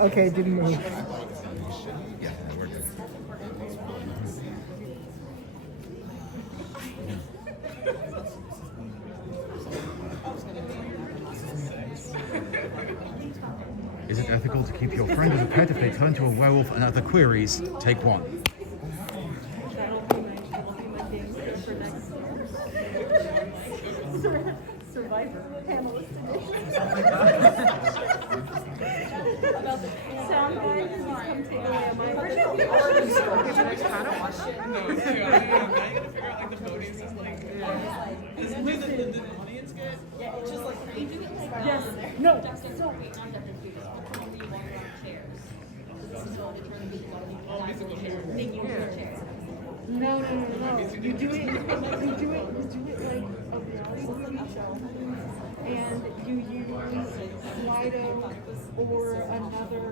Okay, didn't move. Yeah, we're good. Is it ethical to keep your friend as a pet if they turn to a werewolf and other queries? Take one. Survivor Panelists edition. Sound bites come take away my original. I don't want that. No, too. I gotta figure out like the voting system. Like, is it the audience get? Yeah, it's just like You do it like yes, no. So wait, not different students, but when you walk around chairs. So it turns people out of Musical chairs. Then you use chairs. No. You do it like a reality TV show. And you use Slido or another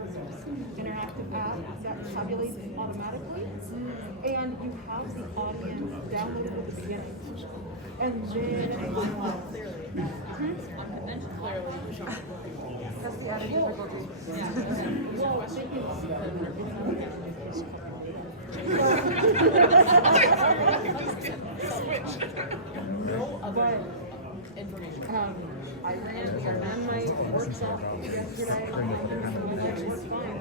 interactive app that tabulates it automatically. And you have the audience downloaded at the beginning. And then that's the added difficulty. No other information. I ran my workshop yesterday. It was fine.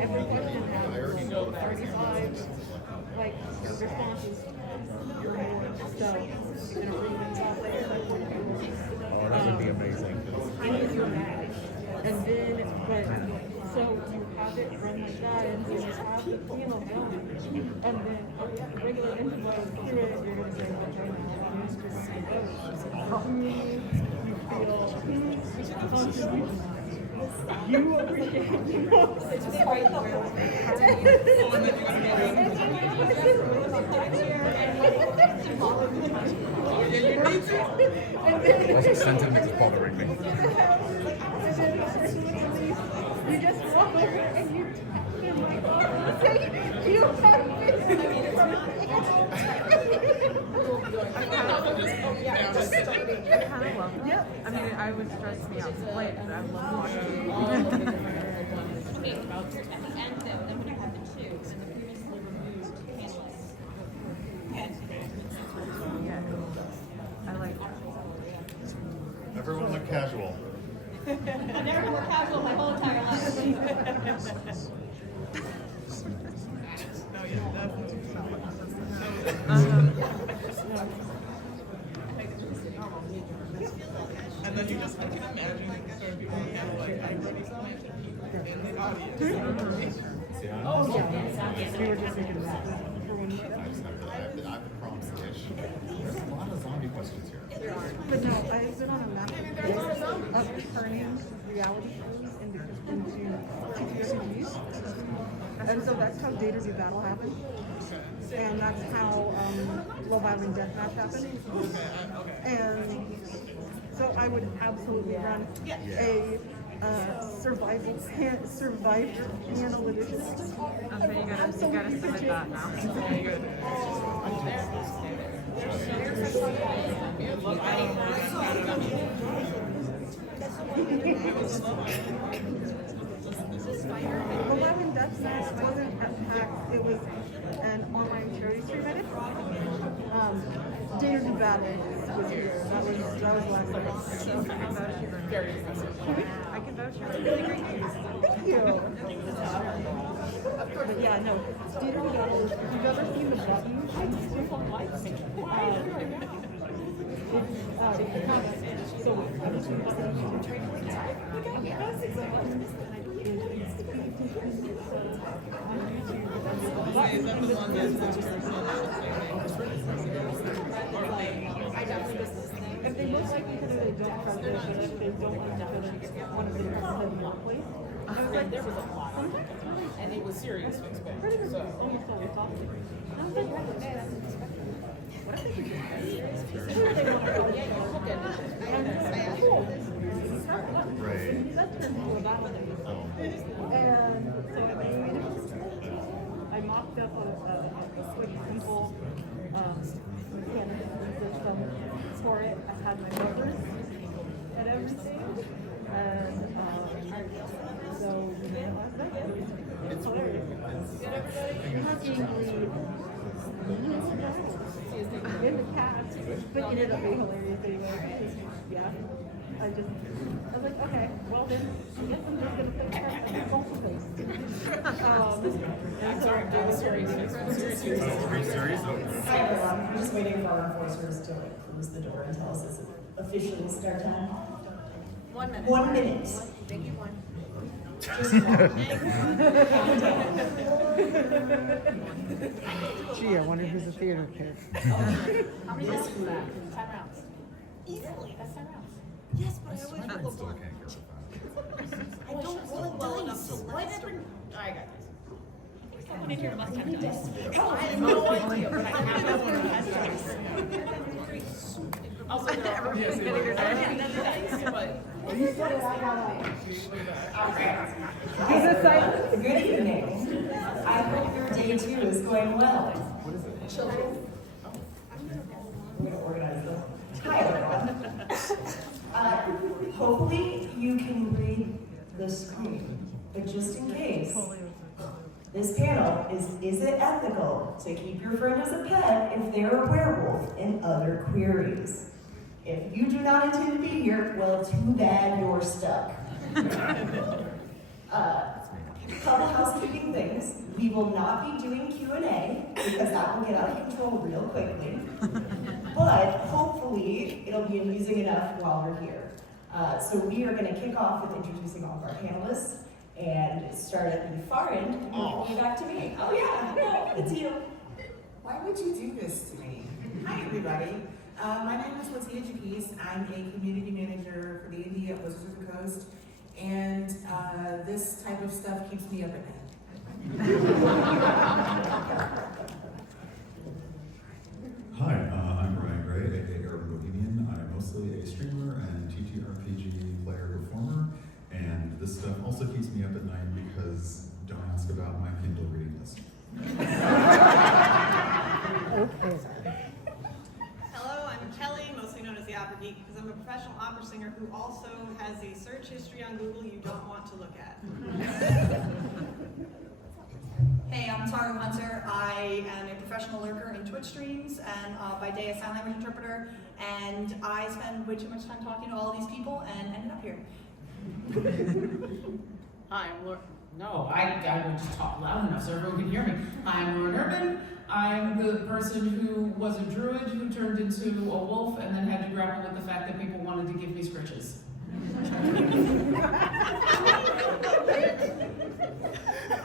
Every question had 35 like responses. So That would be amazing. I need your mag. And then, but so you have it run like that, and then you have the panel down, and then regular antibodies through it. You're gonna say, okay, now it's just you appreciate it. It's just right there. What's the sentence that's bothering me? You just walk over and you say, you have Yep. I mean, I would stress me out to play it, but I love watching it. Okay, at the end though, then when you have the two, then the previously removed panelists. Yeah. I like that. Everyone look casual. I've never been more casual my whole entire life. No, yeah, definitely. And then you just I can imagine like sort of people like everybody's planted in the audience. Oh, yeah. We were just thinking about that. I've been promised-ish. There's a lot of zombie questions here. But no, I've been on a massive phase of turning reality shows into TTRPGs. And so that's how Data Do Battle happened. And that's how Love Island Deathmatch happened. And so I would absolutely run a survivor panel edition. Okay, you gotta submit that now. Very good. Love Island Deathmatch wasn't at PAX, it was an online charity stream edit. Data Do Battle was here. That was last night. Very impressive. I can vouch for it. Really great news. Thank you. But yeah, no. Data Do Battle, if you've ever seen the button, it's on lights. So I was doing button Is that the one that's if they most likely because they don't trust it, but if they don't want to one of the representatives not play. I was like, there was a lot. and it was serious to expect. Pretty much So the same stuff we talked about. I was like, what if they could do that? They want to go, yeah, you look at it. And cool. Right. That turned into a battle. And so I mocked up a quick, simple candidate system for it. I had my numbers. stage. And so you made it last night. It's hilarious. In the cast, but it ended up being hilarious anyway. Yeah. I was like, okay, well then, I guess I'm just gonna finish that and go for face. I'm sorry, do the series. Hi everyone, I'm just waiting for our enforcers to like close the door and tell us it's officially start time. 1 minute. 1 minute. Thank you, one. Just one. Gee, I wonder who's a theater kid. How many rounds is that? 10 rounds. Easily, that's 10 rounds. Yes, but I always I roll still the can't get with that. I don't roll well enough to win. I got this. Someone in here must have dice. I have no idea, but I have no one who has dice. Also, there are yes, Getting your dice, but Good evening. I hope your day 2 is going well. What is it? Children. We're gonna organize this. Hi everyone. Hopefully you can read the screen, but just in case, this panel is it ethical to keep your friend as a pet if they're a werewolf and other queries? If you do not intend to be here, well, too bad you're stuck. Couple housekeeping things. We will not be doing Q&A because that will get out of control real quickly. But hopefully it'll be amusing enough while we're here. So we are going to kick off with introducing all of our panelists and start at the far end and work back to me. Oh yeah, no, it's you. Why would you do this to me? Hi everybody. My name is Latia Jaquise. I'm a community manager for the Indy at Wizards of the Coast. And this type of stuff keeps me up at night. Hi, I'm Brian Gray, aka Urban Bohemian. I'm mostly a streamer and TTRPG player performer, and this stuff also keeps me up at night because don't ask about my Kindle reading list. Okay. Hello, I'm Kelly, mostly known as the Opera Geek, because I'm a professional opera singer who also has a search history on Google you don't want to look at. Hey, I'm Tara Hunter. I am a professional lurker in Twitch streams and by day a sign language interpreter. And I spend way too much time talking to all these people and ended up here. Hi, I'm Lauren. No, I would just talk loud enough so everyone can hear me. I'm Lauren Urban. I'm the person who was a druid who turned into a wolf and then had to grapple with the fact that people wanted to give me scritches.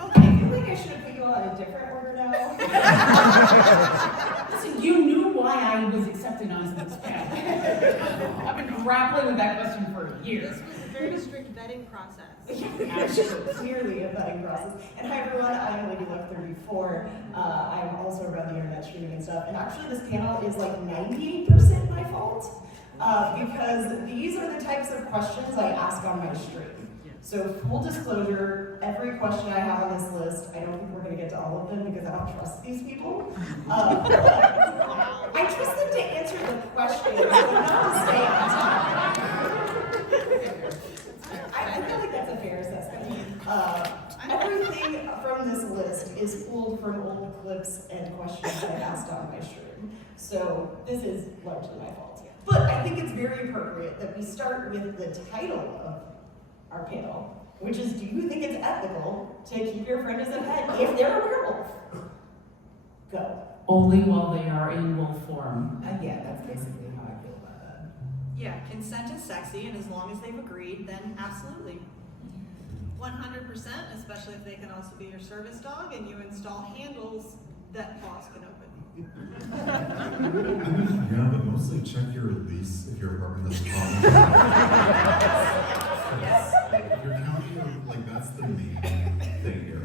Okay, I feel like I should have put you all in a different order now. Listen, you knew why I was accepted onto this panel. I've been grappling with that question for years. This was a very strict vetting process. Clearly a vetting process. And hi everyone, I'm Lady Luck 34. I'm also around the internet streaming and stuff. And actually this panel is like 98% my fault. Because these are the types of questions I ask on my stream. So full disclosure, every question I have on this list, I don't think we're gonna get to all of them because I don't trust these people. But I trust them to answer the questions, but not to stay on top. I feel like that's a fair assessment. Everything from this list is pulled from old clips and questions I asked on my stream. So this is largely my fault. But I think it's very appropriate that we start with the title of our panel, which is, do you think it's ethical to keep your friend as a pet if they're a werewolf? Go. Only while they are in wolf form. Yeah, that's basically how I feel about that. Yeah, consent is sexy, and as long as they've agreed, then absolutely. 100%, especially if they can also be your service dog and you install handles that paws can open. I mean, yeah, but mostly check your lease if your apartment has a problem. Yes. If you're counting, like, that's the main thing here.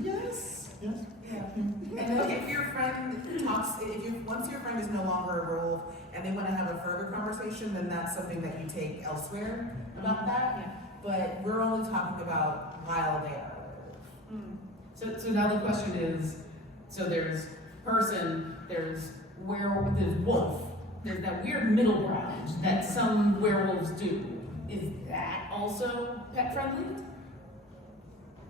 Yes. Yes. Yeah. And then if your friend talks, once your friend is no longer a werewolf and they want to have a further conversation, then that's something that you take elsewhere about that. Yeah. But we're only talking about while they are a werewolf. So now the question is, so there's person, there's werewolf, there's wolf, there's that weird middle ground that some werewolves do. Is that also pet friendly?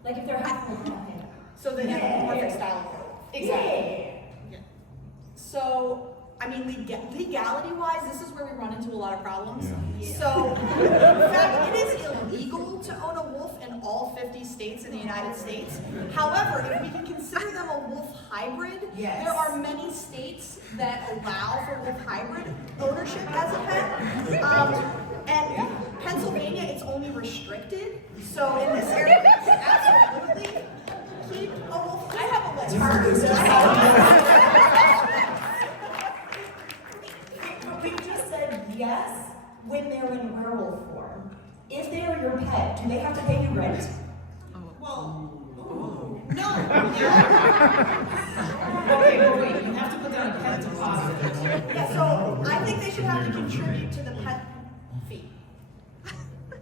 Like if they're half wolf, half panda. So they have a morphic style of werewolf. Exactly. Yeah. So, I mean, legality-wise, this is where we run into a lot of problems. Yeah. So, in fact, it is illegal to own a wolf in all 50 states in the United States. However, if we can consider them a wolf hybrid, Yes. there are many states that allow for wolf hybrid ownership as a pet. And Pennsylvania, it's only restricted. So in this area, you can absolutely keep a wolf. I have a list. We just said yes when they're in werewolf form. If they are your pet, do they have to pay you rent? Well, no. Okay, but wait, you have to put down a pet deposit. Yeah, so I think they should have to contribute to the pet fee.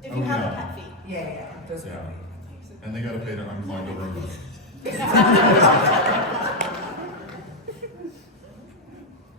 If you have a pet fee. Yeah. That's Yeah. right. And they gotta pay to unplug the room.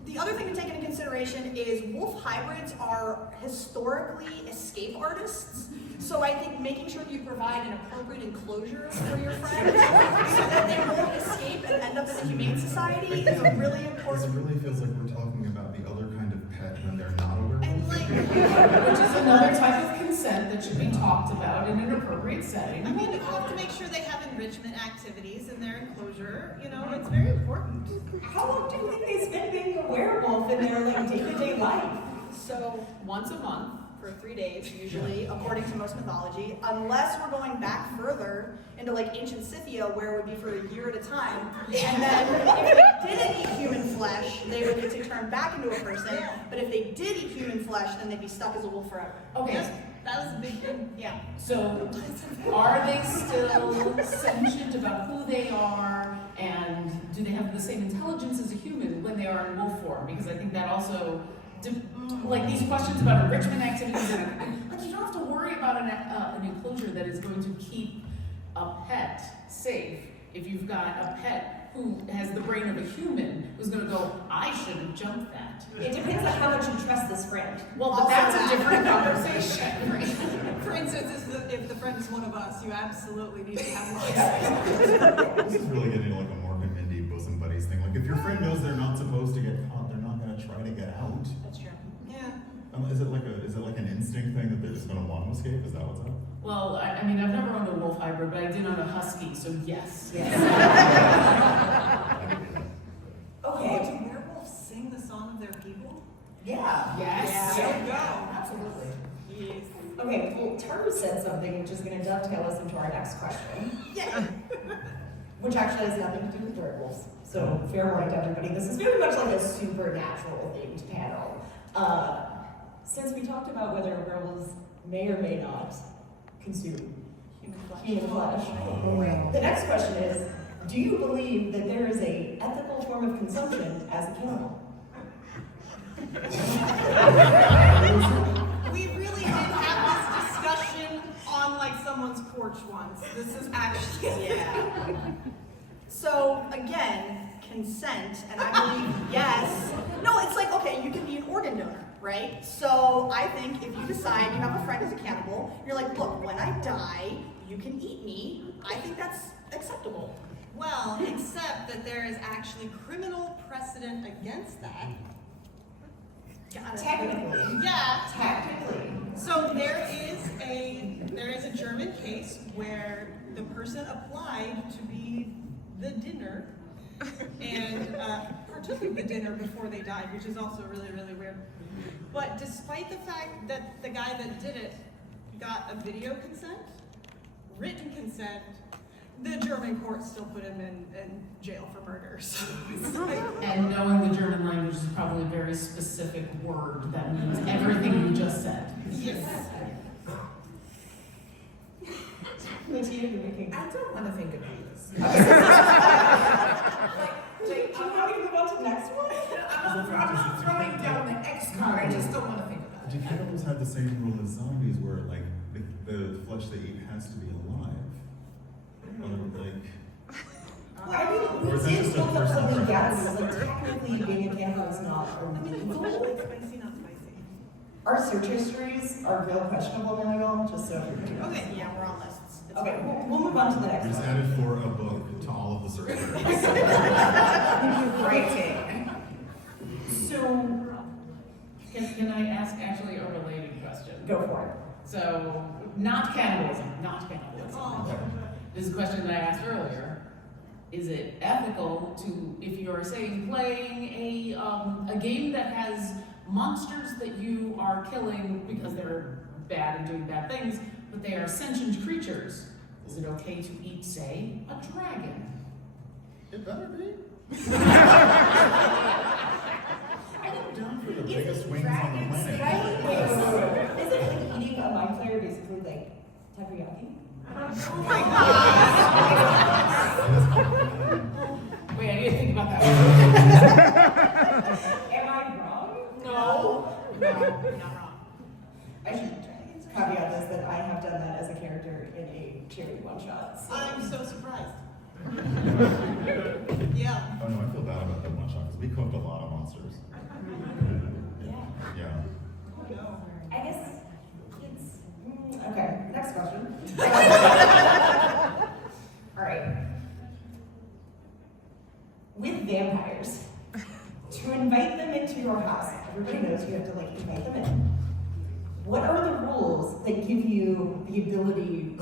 The other thing to take into consideration is wolf hybrids are historically escape artists. So I think making sure you provide an appropriate enclosure for your friends so that they won't escape and end up in the Humane Society is a really This important. really feels like we're talking about the other kind of pet when they're not a werewolf. And like, Which is another type of consent that should be talked about in an appropriate setting. I mean, you have to make sure they have enrichment activities in their enclosure. You know, it's very important. How long do you think they spend being a werewolf in their like day-to-day life? so Once a month. for 3 days, usually, according to most mythology, unless we're going back further into like ancient Scythia, where it would be for a year at a time. And then if they didn't eat human flesh, they would get to turn back into a person. But if they did eat human flesh, then they'd be stuck as a wolf forever. Okay, That was a big thing. Yeah. so are they still sentient about who they are, and do they have the same intelligence as a human when they are in wolf form? Because I think that also, like these questions about enrichment activities, like you don't have to worry about an enclosure that is going to keep a pet safe. If you've got a pet who has the brain of a human, who's going to go, I shouldn't jump that. It depends on how much you trust this friend. Well, but Also that's that. a different conversation. For instance, if the friend is one of us, you absolutely need to have one. This is really getting like a Mork and Mindy bosom buddies thing. Like if your friend knows they're not supposed to get caught, they're not gonna try to get out. That's true. Yeah. Is it like an instinct thing that they're just gonna want to escape? Is that what's up? Well, I mean, I've never owned a wolf hybrid, but I did own a husky, so yes. Okay. Do werewolves sing the song of their people? Yeah. Yes. There you go. Absolutely. Yes. Okay, well, Taru said something which is going to dovetail us into our next question. Yeah. Which actually has nothing to do with werewolves. So, fair warning to everybody, this is very much like a supernatural themed panel. Since we talked about whether werewolves may or may not consume human flesh, the next question is, do you believe that there is a ethical form of consumption as a cannibal? We really did have this discussion on like someone's porch once. This is actually So again, consent, and I believe yes. No, it's like, okay, you can be an organ donor, right? So I think if you decide you have a friend who's a cannibal, you're like, look, when I die, you can eat me. I think that's acceptable. well, except that there is actually criminal precedent against that. Technically. Yeah. Technically. So there is a German case where the person applied to be the dinner and partook of the dinner before they died, which is also really, really weird. But despite the fact that the guy that did it got a video consent, written consent, the German court still put him in jail for murder. So it's like, And knowing the German language is probably a very specific word that means everything you just said. yes. I don't want to think of these. I'm not even about to the next one. I'm not throwing down the X card. I just don't want to think about it. Do cannibals have the same rule as zombies where like the flesh they eat has to be alive? Or, like, I mean, Or is we it did just a look up personal the legalities, preference? like technically being a cannibal is not illegal. Spicy, not spicy. Our search histories are real questionable now, y'all, just so everybody knows. Okay. Yeah, we're on lists. It's Okay, fine. we'll move on to the next We just one. added for a book to all of the search terms. Great take. So, Can I ask actually a related question? go for it. So, not cannibalism. This is a question that I asked earlier. Is it ethical to, if you're saying playing a game that has monsters that you are killing because they're bad and doing bad things, but they are sentient creatures, is it okay to eat, say, a dragon? It better be. I'm down for the biggest wings on the planet. Right? Is it like eating a mind flayer basically like takoyaki? Wait, I need to think about that. Am I wrong? No. No, you're not wrong. I should caveat this that I have done that as a character in a charity one-shot. So. I'm so surprised. Yeah. Oh no, I feel bad about that one shot because we cooked a lot of monsters. Yeah. Yeah. No. I guess it's okay. Next question. All right. With vampires, to invite them into your house, everybody knows you have to like invite them in. What are the rules that give you the ability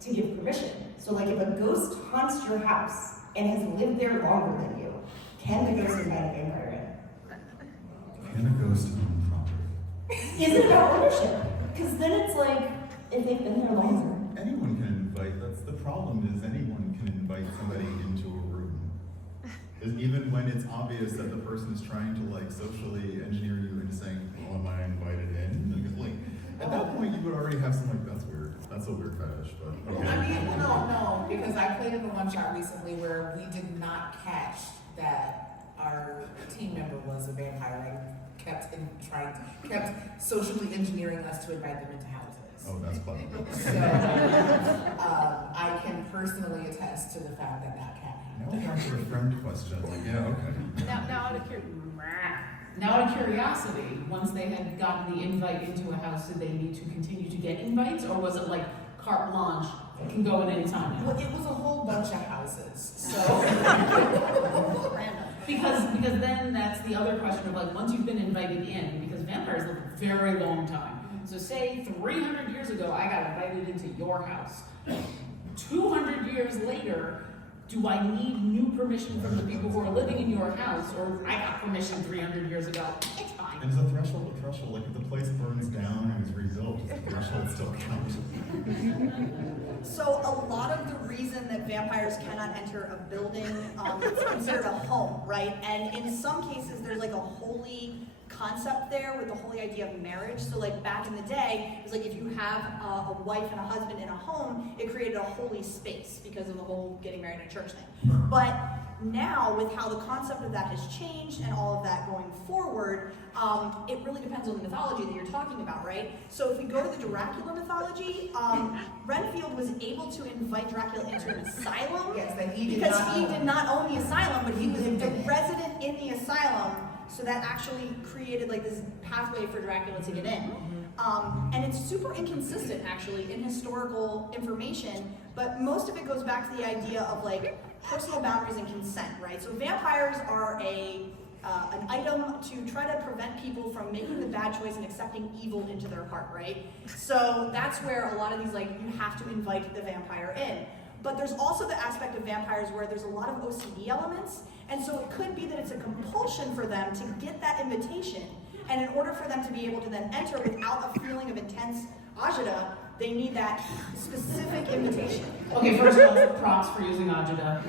to give permission? So like if a ghost haunts your house and has lived there longer than you, can the ghost invite a vampire in? Can a ghost own property? Is it about ownership? Because then it's like, if they've been there longer. Anyone can invite, that's the problem, is anyone can invite somebody into a room. Is even when it's obvious that the person is trying to like socially engineer you into saying, well, am I invited in? Like, at that point you would already have some like, that's weird. That's a weird fetish, but okay. I mean, no, because I played in a one shot recently where we did not catch that our team member was a vampire and kept socially engineering us to invite them into houses. Oh, that's clever. So, I can personally attest to the fact that that can Now happen. we got to a friend question. Like, yeah, okay. Now out of curiosity, once they had gotten the invite into a house, did they need to continue to get invites, or was it like carte blanche, it can go in any time now? Well, it was a whole bunch of houses, so. Because then that's the other question of like, once you've been invited in, because vampires live a very long time. So say 300 years ago, I got invited into your house. 200 years later, do I need new permission from the people who are living in your house, or I got permission 300 years ago? It's fine. And is a threshold a threshold? Like if the place burns down and is rebuilt, does the threshold still count? So a lot of the reason that vampires cannot enter a building, it's considered a home, right? And in some cases, there's like a holy concept there with the holy idea of marriage. So like back in the day, it's like if you have a wife and a husband in a home, it created a holy space because of the whole getting married in a church thing. But now, with how the concept of that has changed and all of that going forward, it really depends on the mythology that you're talking about, right? So if we go to the Dracula mythology, Renfield was able to invite Dracula into an asylum. Yes, that he did because not he own. did not own the asylum, but he was a resident in the asylum. So that actually created like this pathway for Dracula to get in. And it's super inconsistent actually in historical information, but most of it goes back to the idea of like personal boundaries and consent, right? So vampires are an item to try to prevent people from making the bad choice and accepting evil into their heart, right? So that's where a lot of these like, you have to invite the vampire in. But there's also the aspect of vampires where there's a lot of OCD elements, and so it could be that it's a compulsion for them to get that invitation, and in order for them to be able to then enter without a feeling of intense agita, they need that specific invitation. Okay, first of all, props for using Ajita.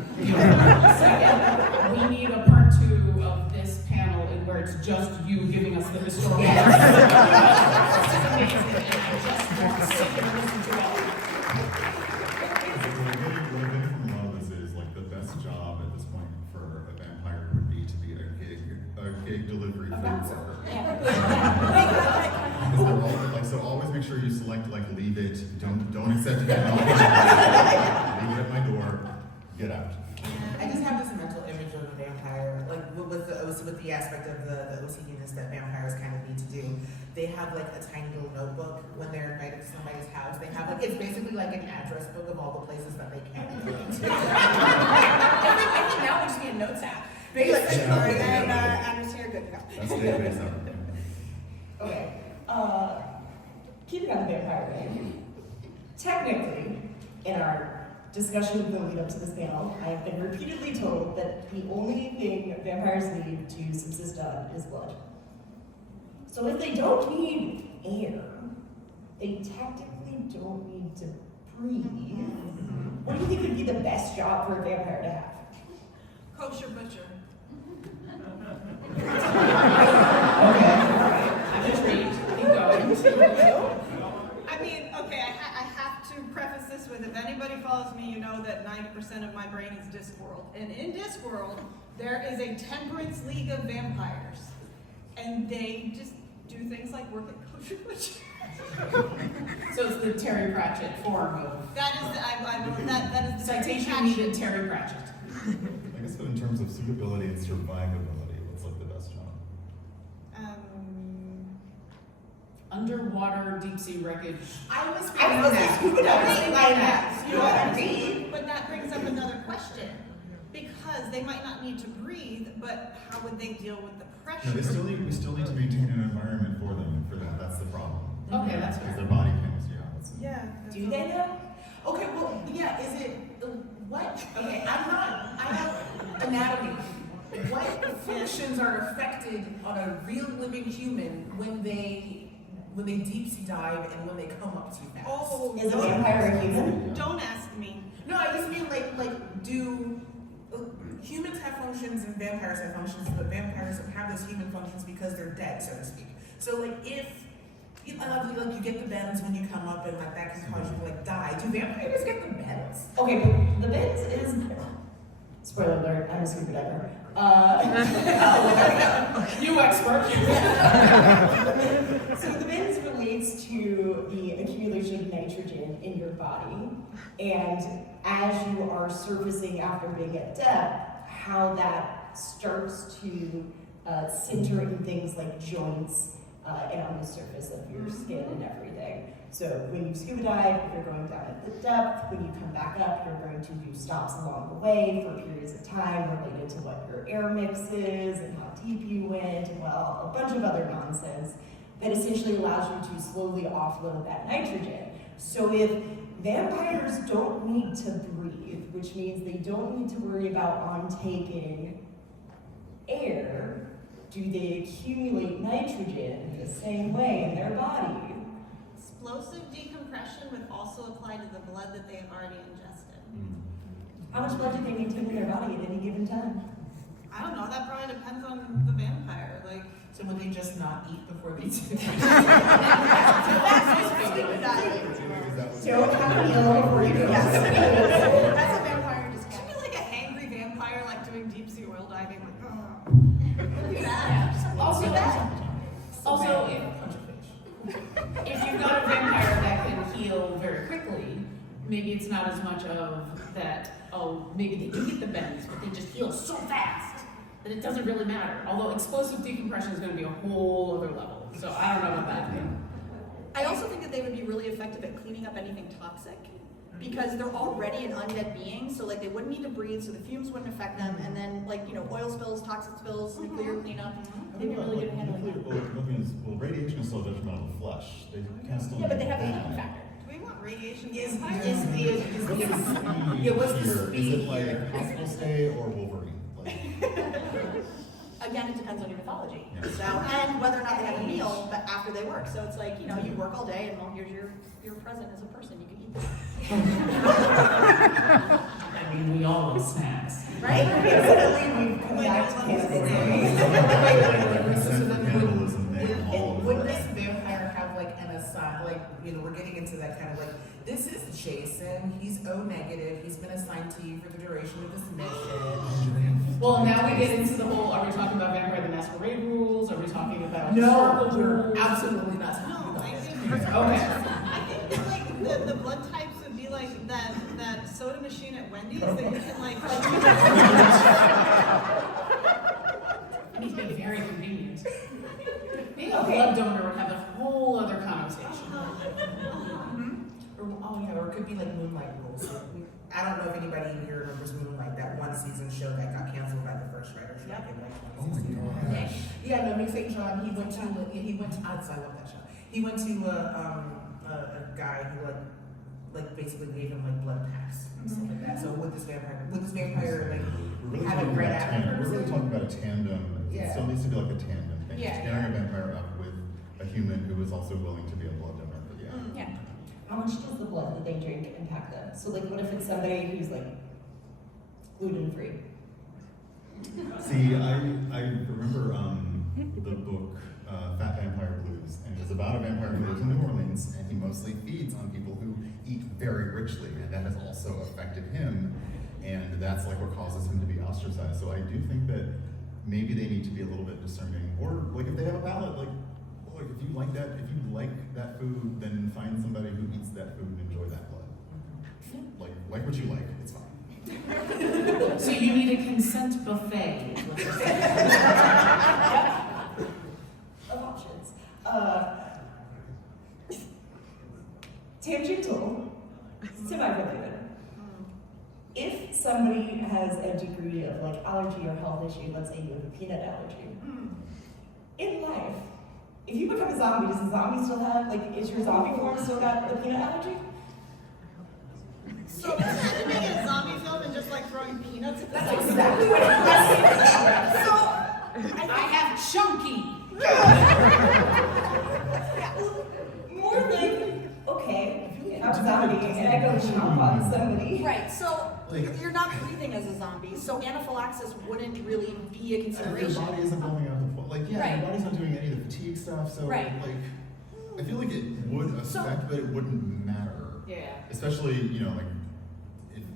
Second, we need a part 2 of this panel in where it's just you giving us the historical. This is amazing, and I just want to sit and listen to it. What I get from a lot of this is like the best job at this point for a vampire would be to be a gig delivery food worker. So always make sure you select like leave it, don't accept it. Leave it at my door, get out. I have like a tiny little notebook when they're invited to somebody's house. They have like, it's basically like an address book of all the places that they can go to. I think now we just need a notes app. Maybe like, and Anderson, you're good to go. That's database up. Okay. Keeping on the vampire thing. Technically, in our discussion in the lead up to this panel, I have been repeatedly told that the only thing vampires need to subsist on is blood. So if they don't need air, they technically don't need to breathe. What do you think would be the best job for a vampire to have? Kosher butcher. Okay. I'm intrigued. Keep going. I mean, okay, I have to preface this with, if anybody follows me, you know that 90% of my brain is Discworld. And in Discworld, there is a temperance league of vampires. And they just do things like work at kosher butcher. So it's the Terry Pratchett form of That is, that is the citation needed Terry Pratchett. I guess, but in terms of suitability and survivability, what's like the best job? Underwater deep sea wreckage. I was scuba diving. You know what I mean? But that brings up another question. Because they might not need to breathe, but how would they deal with the pressure? No, we still need to maintain an environment for them, and for that, that's the problem. Okay, that's Because fair. their body chemistry, Yeah. Do they though? Okay, well, yeah, is it, what? Okay, I have anatomy. What functions are affected on a real living human when they deep sea dive and when they come up too fast? Oh, Is a vampire a human? Don't ask me. No, I just mean like do humans have functions and vampires have functions, but vampires have those human functions because they're dead, so to speak. So like if you get the bends when you come up and like that can cause you to like die. Do vampires get the bends? Okay, but the bends is, spoiler alert, I'm a scuba diver. You expert. So the bends relates to the accumulation of nitrogen in your body, and as you are surfacing after being at depth, how that starts to center in things like joints and on the surface of your skin and everything. So when you scuba dive, if you're going down at the depth, when you come back up, you're going to do stops along the way for periods of time related to what your air mix is and how deep you went, and well, a bunch of other nonsense that essentially allows you to slowly offload that nitrogen. So if vampires don't need to breathe, which means they don't need to worry about on-taking air, do they accumulate nitrogen the same way in their body? Explosive decompression would also apply to the blood that they have already ingested. How much blood do they maintain in their body at any given time? I don't know, that probably depends on the vampire. Like, So would they just not eat before they do? Don't have a meal before you go. That's a vampire just should be like a hangry vampire, like doing deep sea oil diving, like, Also, if you've got a vampire that can heal very quickly, maybe it's not as much of that, oh, maybe they do get the bends, but they just heal so fast that it doesn't really matter. Although explosive decompression is going to be a whole other level. So I don't know about that. I also think that they would be really effective at cleaning up anything toxic, because they're already an undead being, so like they wouldn't need to breathe, so the fumes wouldn't affect them, and then like, you know, oil spills, toxic spills, nuclear cleanup, they'd be really good at handling that. Well, radiation is still detrimental to the flesh. They kind of still. Yeah, but they have a need healing that. factor. do we want radiation Is vampires? what's the Is speed it like here? hospital stay or Wolverine? Like, Again, it depends on your mythology. Yeah. So, and whether or not they have a meal, but after they work. So it's like, you know, you work all day, and well, here's your present as a person. You can eat that. I mean, we all love snacks. Right? Incidentally, we've come back to cannibalism. cannibalism, they all Would this vampire have like an assign, like, you know, we're getting into that kind of like, this is Jason, he's O negative, he's been assigned to you for the duration of this mission. Well, now we get into the whole, are we talking about Vampire the Masquerade rules? Are we talking about No, circle we're rules? absolutely not talking No, about I this. think, Okay. I think that like the blood types would be like that soda machine at Wendy's that you can like. It needs to be very convenient. Being a blood donor would have a whole could be like Moonlight rules. I don't know if anybody in here remembers Moonlight, that one season show that got canceled by the first writer's strike in like 2016. Yeah, no, Nick St. John, he went to, I love that show. He went to a guy who like basically gave him like blood packs and stuff like that. So with this vampire like have a great actor. We're really talking about a tandem. Yeah. It still needs to be like a tandem thing. Yeah, Just pairing a vampire up with a human who is also willing to be a blood donor. But yeah. Yeah. How much does the blood that they drink impact them? So like, what if it's somebody who's like gluten-free? See, I remember the book Fat Vampire Blues, and it was about a vampire who lives in New Orleans, and he mostly feeds on people who eat very richly, and that has also affected him, and that's like what causes him to be ostracized. So I do think that maybe they need to be a little bit discerning, or like if they have a palate, like if you like that food, then find somebody who eats that food and enjoy that blood. Like what you like, it's fine. So you need a consent buffet, is what you're saying. Of options. Tangential, semi-related. If somebody has a degree of like allergy or health issue, let's say you have a peanut allergy, in life, if you become a zombie, does the zombie still have, like, is your zombie form still got the peanut allergy? So imagine making a zombie film and just like throwing peanuts at That's exactly what it was. So, I have chunky. more than, okay, if I'm a zombie and I go chomp on somebody. Right, so you're not breathing as a zombie, so anaphylaxis wouldn't really be a Your consideration. body isn't blowing out the your Right. body's not doing any of the fatigue stuff, so Right. like I feel like it would affect, but it wouldn't matter. Yeah. Especially, like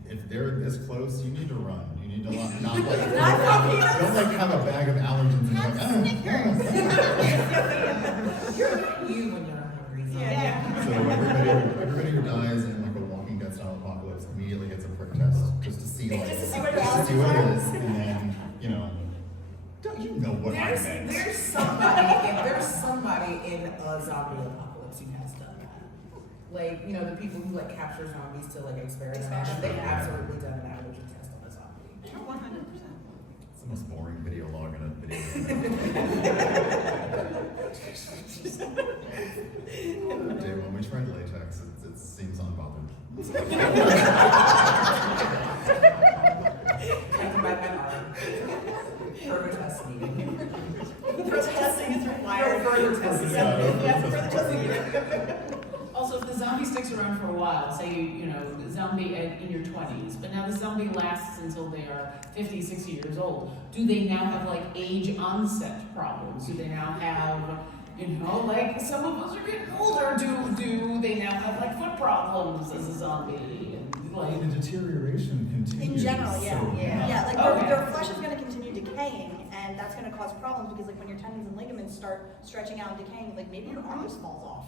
if they're this close, you need to run. You need to not like don't like have a bag of allergens and You're you when you're hungry. Yeah. So everybody who dies in like a Walking Dead style apocalypse immediately gets a prick test just to see like Just to see what your just to see what it allergies is, and then don't you know what I meant? There's somebody in a zombie apocalypse who has done that. Like, the people who like capture zombies to like experiment on them, they've absolutely done an allergy test on a zombie. 100%. It's the most boring video log in a video Dave, when we tried latex, it seems unbothered. Further testing. Further testing is required. Further testing. Yeah, further testing. Also, if the zombie sticks around for a while, say zombie in your 20s, but now the zombie lasts until they are 50, 60 years old, do they now have like age onset problems? Do they now have, like some of us are getting older, do they now have like foot problems as a zombie? And like The deterioration continues. In general, yeah. So, Yeah, like Okay. their flesh is going to continue decaying, and that's going to cause problems because like when your tendons and ligaments start stretching out and decaying, like maybe your arm just falls off.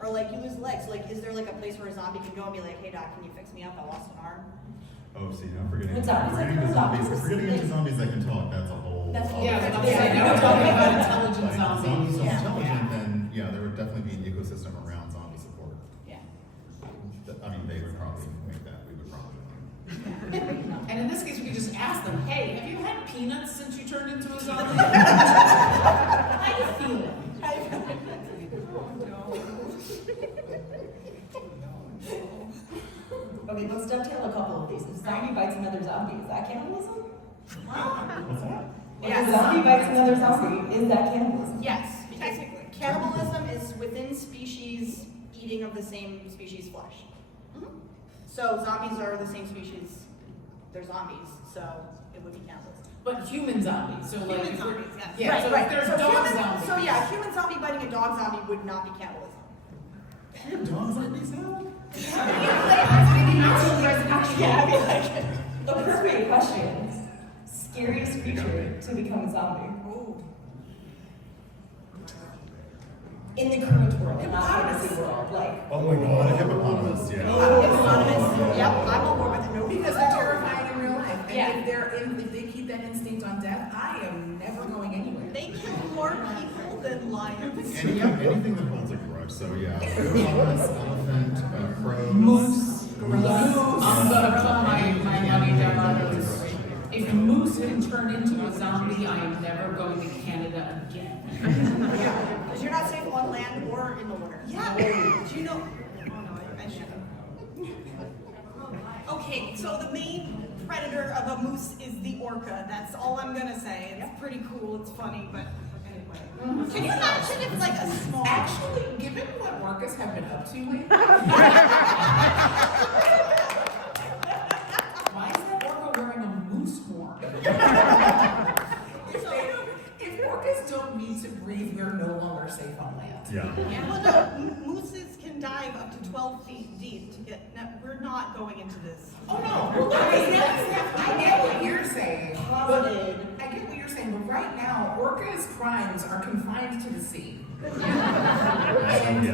Or like you lose legs. Like, is there like a place where a zombie can go and be like, "Hey doc, can you fix me up? I lost an arm." Oh, see, now forgetting But zombies forgetting are into zombies. zombies. Forgetting into zombies that can talk. That's a whole. That's all. Yeah, but I'm saying, now we're talking about intelligent Like, zombies. so Yeah. intelligent, then there would definitely be an ecosystem around zombie support. Yeah. I mean, they would probably make that. We would probably. And in this case, we could just ask them, hey, have you had peanuts since you turned into a zombie? How you feeling? Okay, let's dovetail a couple of these. If a zombie bites another zombie, is that cannibalism? What's that? If a zombie bites another zombie, is that cannibalism? Yes, because cannibalism is within species eating of the same species flesh. So zombies are the same species. They're zombies, so it would be cannibalism. But human zombies, so like. Human if we're- zombies, yes. Yeah, Right, so right. if there's So dog human, zombies. so yeah, human zombie biting a dog zombie would not be cannibalism. You have dogs like these now? Yeah, I mean, like, the perfect question. Scariest creature to become a zombie. In the current world, not fantasy world. Like, Oh my god, a hippopotamus, yeah. Hippopotamus. Yep, I'm on board with it. No, Because they're terrifying in real life. And Yeah. if they keep that instinct on death, I am never going anywhere. They kill more people than lions. Anything that holds a grudge, so yeah. Hippopotamus, elephant, crows. Moose. I'm gonna put my money down on this. If Moose can turn into a zombie, I am never going to Canada again. Yeah, because you're not safe on land or in the water. Yeah. Do you know? Oh no, I should. Okay, so the main predator of a moose is the orca. That's all I'm gonna say. It's pretty cool. It's funny, but anyway. Can you imagine if like a small? Actually, given what orcas have been up to lately, Why is that orca wearing a moose horn? if orcas don't need to breathe, we're no longer safe on land. Yeah. Well, no, mooses can dive up to 12 feet deep to get. No, we're not going into this. Oh no! Well, I get what you're saying. I get what you're saying, but right now, orcas' crimes are confined to the sea. And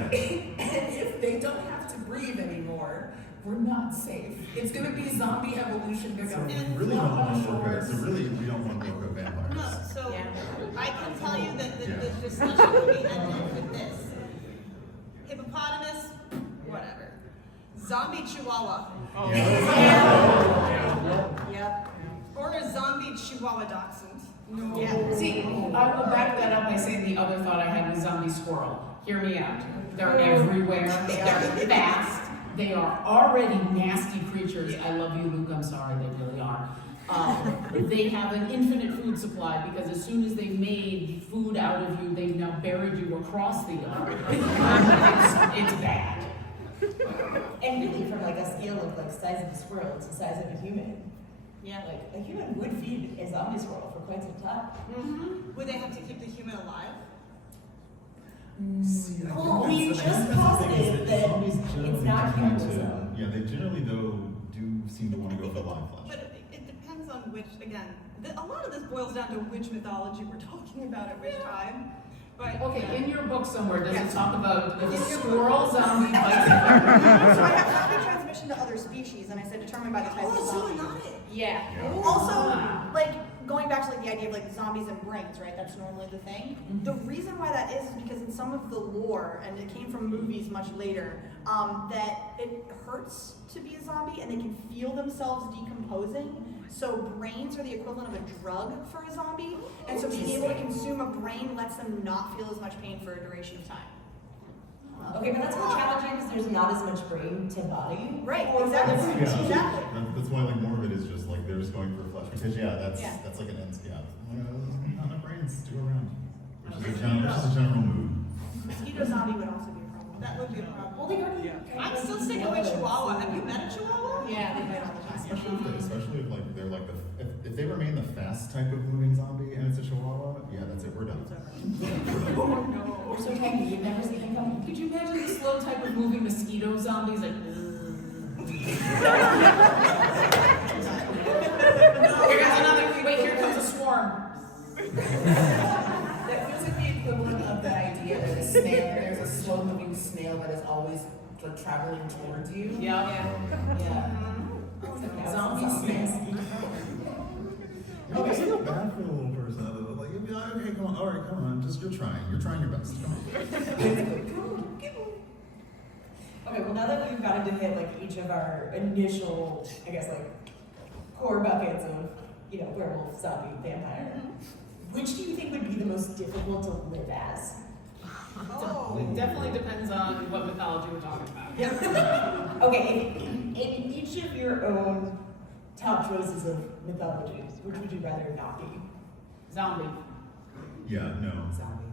if they don't have to breathe anymore, we're not safe. It's going to be zombie evolution. They're So going we to really don't want orca. So really, we don't want orca vampires. No, so I can tell you that the Yeah. discussion will be ended with this. Hippopotamus, whatever. Zombie chihuahua. Yep. Or a zombie chihuahua dachshund. Yeah. See, I will back that up by saying the other thought I had was zombie squirrel. Hear me out. They're everywhere. They're fast. They are already nasty creatures. I love you, Luke. I'm sorry, they really are. They have an infinite food supply because as soon as they made food out of you, they've now buried you across the earth. It's bad. And really, from like a scale of like size of a squirrel to size of a human, Yeah. like a human would feed a zombie squirrel for quite some time. Mm-hmm. Would they have to keep the human alive? Well, we just posited that it's not cannibalism. Yeah, they generally though do seem to want to go for live flesh. But it depends on which, again, a lot of this boils down to which mythology we're talking about at which time. But Okay, in your book somewhere, does it talk about the In your squirrel zombie So bicycle? I have zombie transmission to other species, and I said determined by the type of zombie. Yeah. Yeah. Also, like going back to like the idea of like zombies and brains, right? That's normally the thing. The reason why that is because in some of the lore, and it came from movies much later, that it hurts to be a zombie and they can feel themselves decomposing. So brains are the equivalent of a drug for a zombie, and so being able to consume a brain lets them not feel as much pain for a duration of time. Okay, but that's more challenging because there's not as much brain to body. Right, Or exactly. rather, Yeah. Exactly. That's why like more of it is just like they're just going for flesh because that's Yeah. that's like an end. Yeah, not enough brains to go around, which is a general mood. Mosquito zombie would also be a problem. that would be a problem. well, they already. I'm still sticking with Chihuahua. Have you met a Chihuahua? Yeah, they bite all the time. Especially if like they're like if they remain the fast type of moving zombie and it's a chihuahua, yeah, that's it. We're done. They're so tiny, you'd never see them coming. Could you imagine the slow type of moving mosquito zombies like? Here comes another. Wait, here comes a swarm. That feels like the equivalent of the idea that a snail, there's a slow-moving snail that is always like traveling towards you. Yeah. Zombie snails. No, I feel bad for the little person. Like, you'd be like, okay, come on, all right, come on, just you're trying your best. Come on. Okay, well now that we've gotten to hit like each of our initial, I guess like core buckets of, werewolf, zombie, vampire, which do you think would be the most difficult to live as? It definitely depends on what mythology we're talking about. Okay, in each of your own top choices of mythologies, which would you rather not be? Zombie. Yeah, no,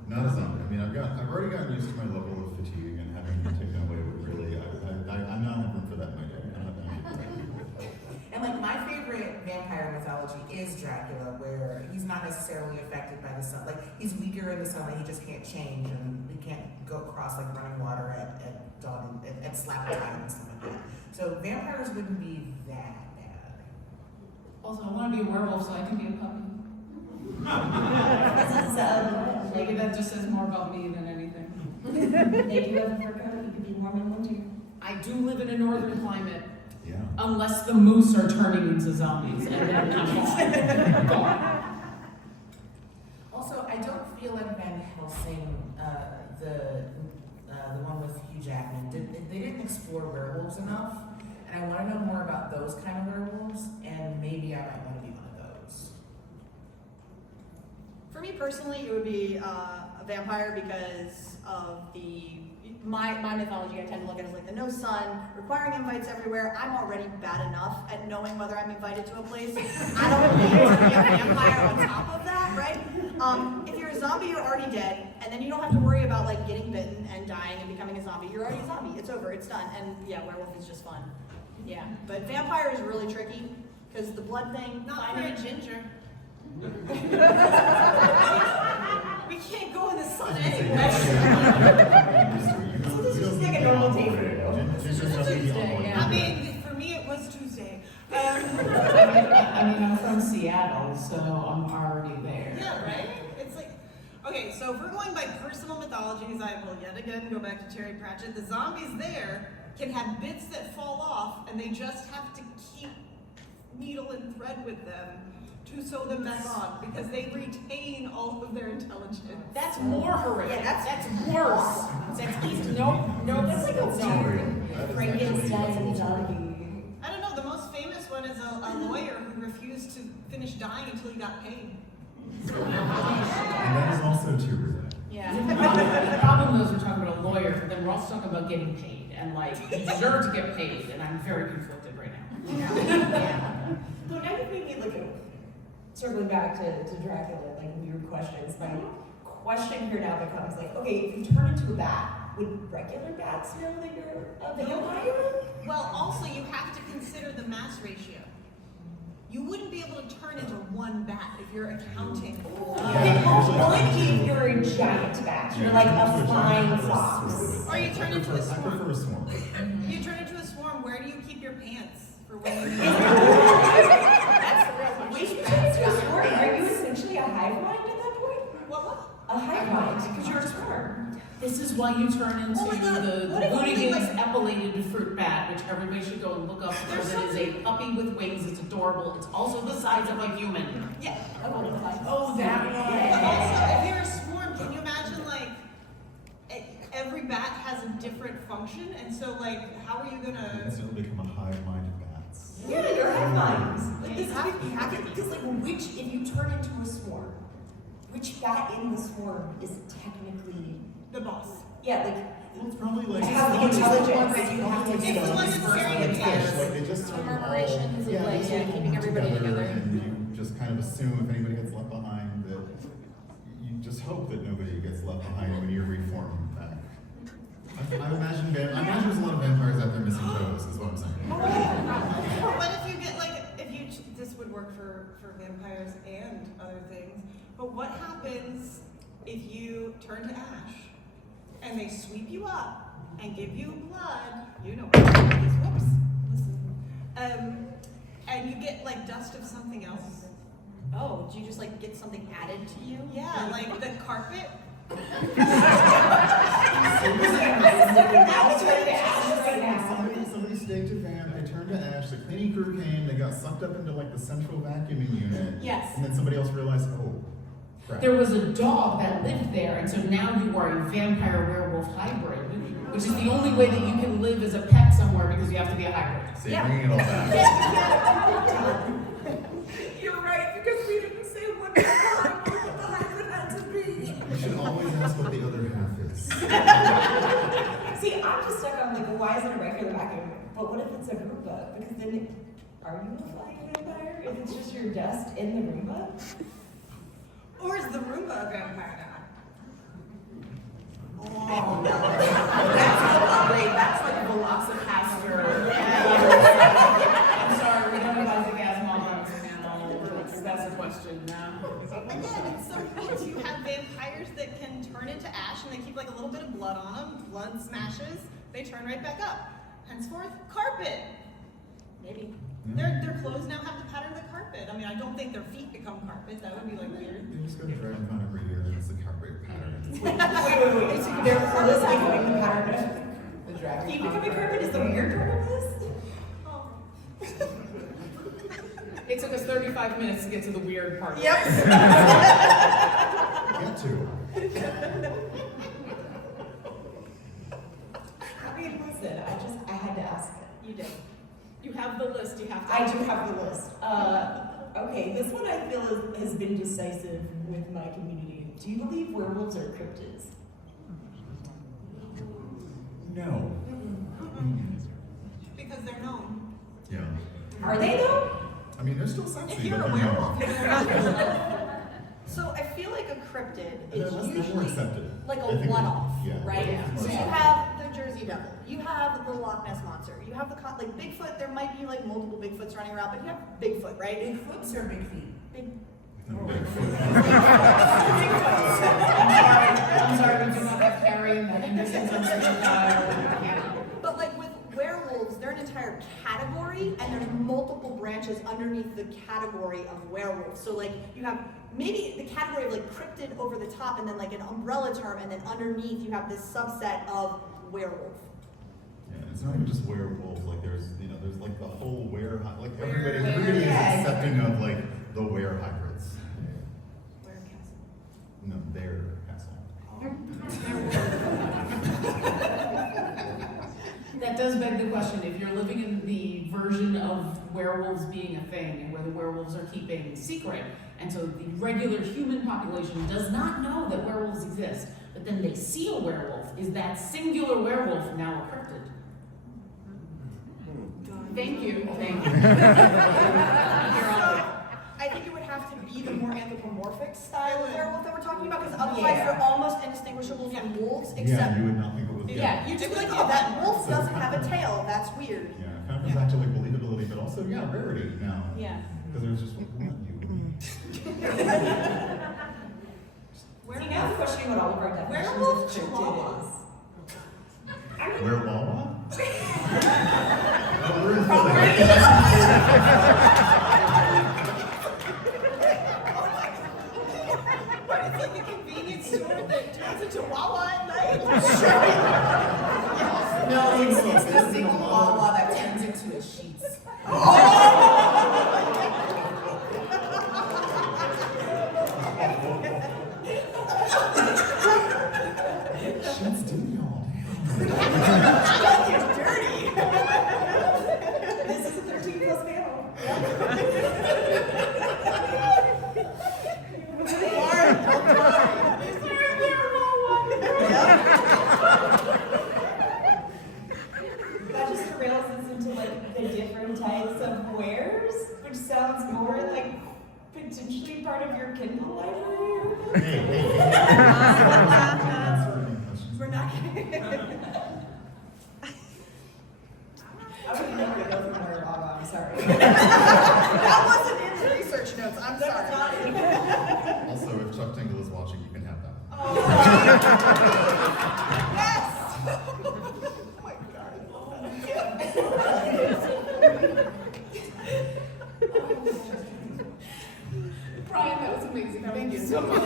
not a zombie. I mean, I've already gotten used to my level of fatigue and having it taken away would really, I'm not having room for that in my day. I'm not having room for that. And like my favorite vampire mythology is Dracula, where he's not necessarily affected by the sun. Like he's weaker in the sunlight, he just can't change, and he can't go across like running water at dawn at slap time and stuff like that. So vampires wouldn't be that bad. Also, I want to be a werewolf so I can be a puppy. Maybe that just says more about me than anything. They do have a fur coat, you could be warm in winter. I do live in a northern climate. Yeah. Unless the moose are turning into zombies, and then I'm gone. Also, I don't feel like Van Helsing, the one with Hugh Jackman, they didn't explore werewolves enough. And I want to know more about those kind of werewolves, and maybe I might want to be one of those. For me personally, it would be a vampire because of my mythology. I tend to look at it as like the no sun, requiring invites everywhere. I'm already bad enough at knowing whether I'm invited to a place. I don't need to be a vampire on top of that, right? If you're a zombie, you're already dead, and then you don't have to worry about like getting bitten and dying and becoming a zombie. You're already a zombie. It's over. It's done. And yeah, werewolf is just fun. Yeah, but vampire is really tricky because the blood thing. Not for a ginger. We can't go in the sun anyway. So this is just like a normal day for you. I mean, for me it was Tuesday. I mean, I'm from Seattle, so I'm already there. Yeah, right? It's like, okay, so if we're going by personal mythologies, I will yet again go back to Terry Pratchett. The zombies there can have bits that fall off, and they just have to keep needle and thread with them to sew them back on, because they retain all of their intelligence. That's more horrific. Yeah, that's worse. That's easy. No, that's like a Frankenstein zombie. I don't know, the most famous one is a lawyer who refused to finish dying until he got paid. And that is also too real. Yeah. The problem is we're talking about a lawyer, but then we're also talking about getting paid. And like, you deserve to get paid, and I'm very conflicted right now. Yeah. So now you've made me look at, circling back to Dracula, like weird questions. My question here now becomes like, okay, if you turn into a bat, would regular bats know that you're a vampire? Well, also you have to consider the mass ratio. You wouldn't be able to turn into one bat if you're accounting. What if you're a giant bat? You're like a flying fox. Or you turn into a I swarm. prefer a swarm. You turn into a swarm, where do you keep your pants for when you need That's the real question. Wait, you turn into a swarm. Are you essentially a hive mind at that point? What? A hive mind, because you're a swarm. This is why you turn into Oh my God, the what if only, Bootigans like- epilated fruit bat, which everybody should go and look up because it is a puppy with wings. It's adorable. It's also the size of a human. Yeah. Oh, that But one. also, if you're a swarm, can you imagine like every bat has a different function, and so like, how are you gonna? Instantly become a hive-minded bats. Yeah, you're hive minds. Like this because like which, if you turn into a swarm, which bat in the swarm is technically The boss. yeah, like Well, it's probably like you have the intelligence that you have to It's the one that's carrying the fish. test. Like they just sort of Murmuration all- is yeah, like, they sort of keeping all everybody together. and you just kind of assume if anybody gets left behind that you just hope that nobody gets left behind when you reform back. I imagine there's a lot of vampires out there missing toes, is what I'm saying. But if you get like, this would work for vampires and other things, but what happens if you turn to ash and they sweep you up and give you blood, you know what it is, whoops, listen, and you get like dust of something else? Oh, do you just like get something added to you? Yeah, like the carpet. Somebody staked a van, they turned to ash, the cleaning crew came, they got sucked up into like the central vacuuming unit. Yes. And then somebody else realized, oh, crap. There was a dog that lived there, and so now you are a vampire werewolf hybrid, which is the only way that you can live as a pet somewhere because you have to be a hybrid. See, bringing it all back. You're right, because we didn't say what the hybrid had to be. You should always ask what the other half is. see, I'm just stuck on like, well, why is it a regular vacuum? But what if it's a Roomba? Because then, are you a flying vampire? If it's just your dust in the Roomba? Or is the Roomba a vampire now? Oh, no. That's like Velocipaster. I'm sorry, we don't have Isaac Asimov to handle. That's a question now. Again, at some point you have vampires that can turn into ash and they keep like a little bit of blood on them. Blood smashes, they turn right back up. Henceforth, carpet. Maybe. Their clothes now have the pattern of the carpet. I mean, I don't think their feet become carpet. That would be like weird. They just go to DragonCon every year and it's the carpet pattern. Wait. So they're clothes becoming the pattern. The dragon. Feet becoming carpet is the weird part of this? It took us 35 minutes to get to the weird part. Yep. Get to. I mean, listen, I had to ask it. You did. You have the list, you have to. I do have the list. Okay, this one I feel has been decisive with my community. Do you believe werewolves are cryptids? No. Because they're known. Yeah. Are they though? I mean, they're still sexy. If you're but a they're werewolf, not. you're not. So I feel like a cryptid They're is less- they're more usually accepted. like I a think one-off, yeah. right? Yeah. So you have the Jersey Devil, you have the Loch Ness Monster, you have the like Bigfoot. There might be like multiple Bigfoots running around, but you have Bigfoot, right? Bigfoots or big feet? Big. I'm sorry, we do not have Carrie and the Hendersons on the But like with werewolves, they're an entire category, and there's multiple branches underneath the category of werewolf. So like you have maybe the category of like cryptid over the top, and then like an umbrella term, and then underneath you have this subset of werewolf. Yeah, it's not even just werewolves. Like there's like the whole like everybody is accepting of like the were hybrids. No, their castle. That does beg the question, if you're living in the version of werewolves being a thing, and where the werewolves are keeping secret, and so the regular human population does not know that werewolves exist, but then they see a werewolf, is that singular werewolf now a cryptid? Thank you, thank you. I think it would have to be the more anthropomorphic style of werewolf that we're talking about, because otherwise they're almost indistinguishable from wolves, Yeah, except you would not think it was. you just like, oh, that wolf doesn't have a tail. That's weird. Yeah, it kind of comes back to like believability, but also rarity now. Yeah. Because there's just like one you. See, now I'm questioning what all of our definitions Werewolf of cryptid chihuahua. is. Where Wawa? It's like a convenience store that turns into Wawa at night. No, it's the single Wawa that turns into a sheets. Sheets do me all You're dirty. This is a 13+ panel. That just derails us into like the different types of wares, which sounds more like potentially part of your Kindle library. We're not. I would never go from where Wawa, I'm sorry. That wasn't in the research notes. I'm sorry. Also, if Chuck Tingle is watching, you can have that. Yes. Brian, that was amazing, thank you so much.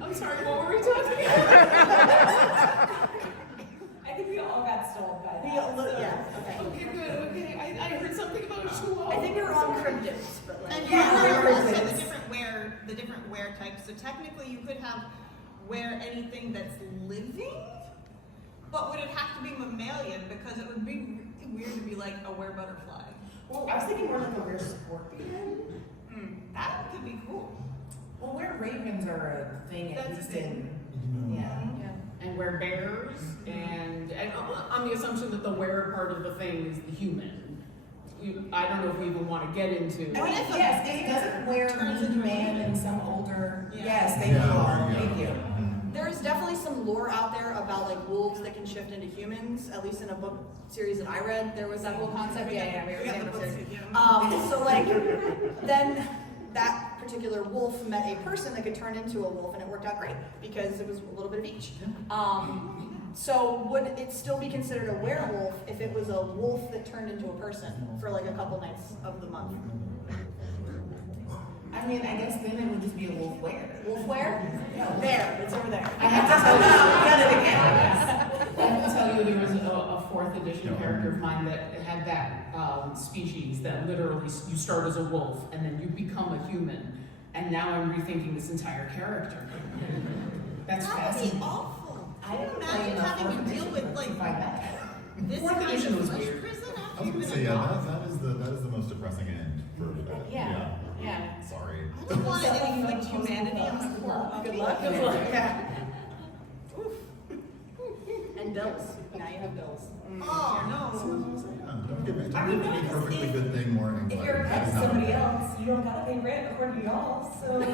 I'm sorry, what were we talking about? I think we all got stalled by that. Yeah. Okay. Okay, good, okay, I heard something about a chihuahua. I think we were on cryptids, but like. And Yeah, you we're also cryptids. the different wear types. So technically, you could have wear anything that's living, but would it have to be mammalian? Because it would be weird to be like a were butterfly. Well, I was thinking more like a rare scorpion. That could be cool. Well, where ravens are a thing, at That's a least thing. in, yeah. And we're bears, and on the assumption that the were part of the thing is the human. I don't know if we even want to get into. I mean, yes, it doesn't wear Turns mean into a man human. and some older. Yeah. Yes, thank you. Thank you. There is definitely some lore out there about like wolves that can shift into humans. At least in a book series that I read, there was that whole concept. Yeah, we were We got saying the book books, series. yeah. So like, then that particular wolf met a person that could turn into a wolf, and it worked out great because it was a little bit of each. So would it still be considered a werewolf if it was a wolf that turned into a person for like a couple nights of the month? I mean, I guess then it would just be a wolf wear. Wolf wear? There, it's over there. I have to tell you, Got it again. I have to tell you, there was a 4th edition character of mine that had that species that literally you start as a wolf and then you become a human. And now I'm rethinking this entire character. That's That would be fascinating. awful. I didn't Imagine having to deal with like this Fourth kind edition of was flesh weird. prison I after was you've gonna been say, yeah, adopted? that is the most depressing end for that. Yeah. Sorry. I don't want any like humanity on a poor Good luck. Good luck. Yeah. And bills. Now you have bills. Oh, no. Don't give me any perfectly good thing more anxiety. If you're a pet That to is not somebody okay. else, you don't gotta pay rent according to y'all, so. You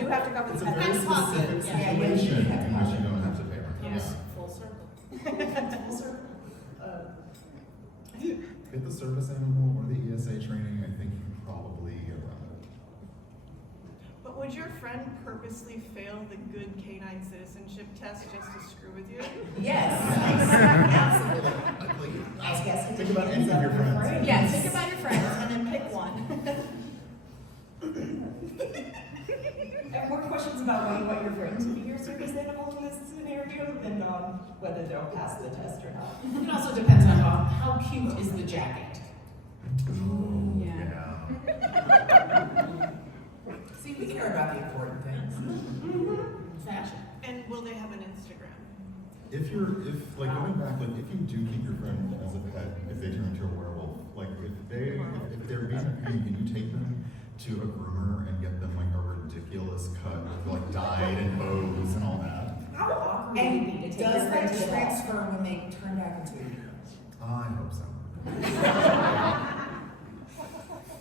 do have to cover It's the a very pet. specific Yeah. situation in which you don't have to pay rent. Yeah. Full circle. Full circle. Get the service animal or the ESA training, I think you can probably get around it. But would your friend purposely fail the good canine citizenship test just to screw with you? Yes. Absolutely. Ask, Yes, think about any of your friends. Yeah, think about your friends and then pick one. I have more questions about what your friends would be your service animal in this scenario than on whether they'll pass the test or not. It also depends on how cute is the jacket. Yeah. See, we care about the important things. Fashion. And will they have an Instagram? If going back, like if you do keep your friend as a pet, if they turn into a werewolf, like if they're being a pain, can you take them to a groomer and get them like a ridiculous cut with like dyed and bows and all that? How awkward would it be to take your Does friend that to the mall? transfer when they turn back into humans? I hope so.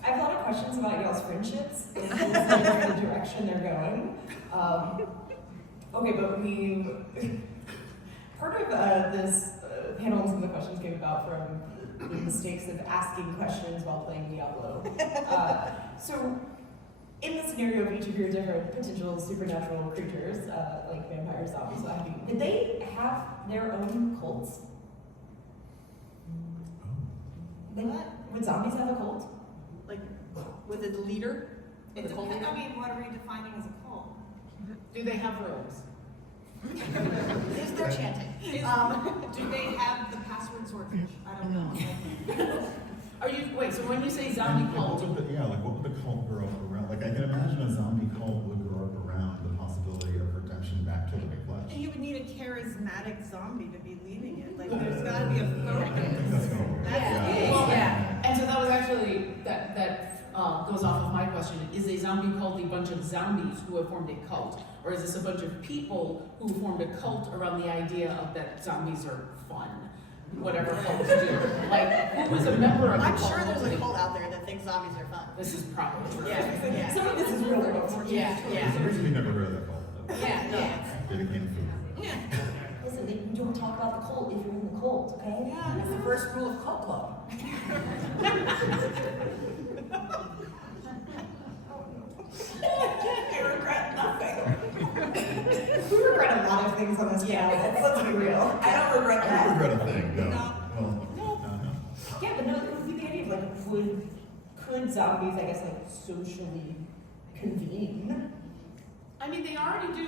I have a lot of questions about y'all's friendships and the direction they're going. Okay, but part of this panel, some of the questions came about from the mistakes of asking questions while playing Diablo. So, in the scenario of each of your different potential supernatural creatures, like vampires, zombies, what have you, did they have their own cults? Would zombies have a cult? Like, with a leader? It depends. I mean, what are we defining as a cult? Do they have robes? Is there chanting? Do they have the password swordfish? I don't know. Wait, so when you say zombie cult, What would the cult grow up around? Like I can imagine a zombie cult would grow up around the possibility of redemption back to living flesh. And you would need a charismatic zombie to be leading it. Like, there's got to be a I think that's focus. normal. well, and so that was actually that goes off of my question. Is a zombie cult a bunch of zombies who have formed a cult, or is this a bunch of people who formed a cult around the idea of that zombies are fun? Whatever cult to do. Like, who was a member of the I'm cult? sure there's a cult out there that thinks zombies are fun. This is probably true. Yeah. Some of this is really unfortunate. Yeah. For reason we never heard of that cult. Yeah. They became food. Listen, you don't talk about the cult if you're in the cult, okay? Yeah, that's the first rule of Cult Club. I regret nothing. We regret a lot of things on this panel. Let's be real. I don't regret I that. don't regret a thing, no. Well, no. Yeah, but no, it would be the idea of like, could zombies, I guess, like socially convene? I mean, they already do.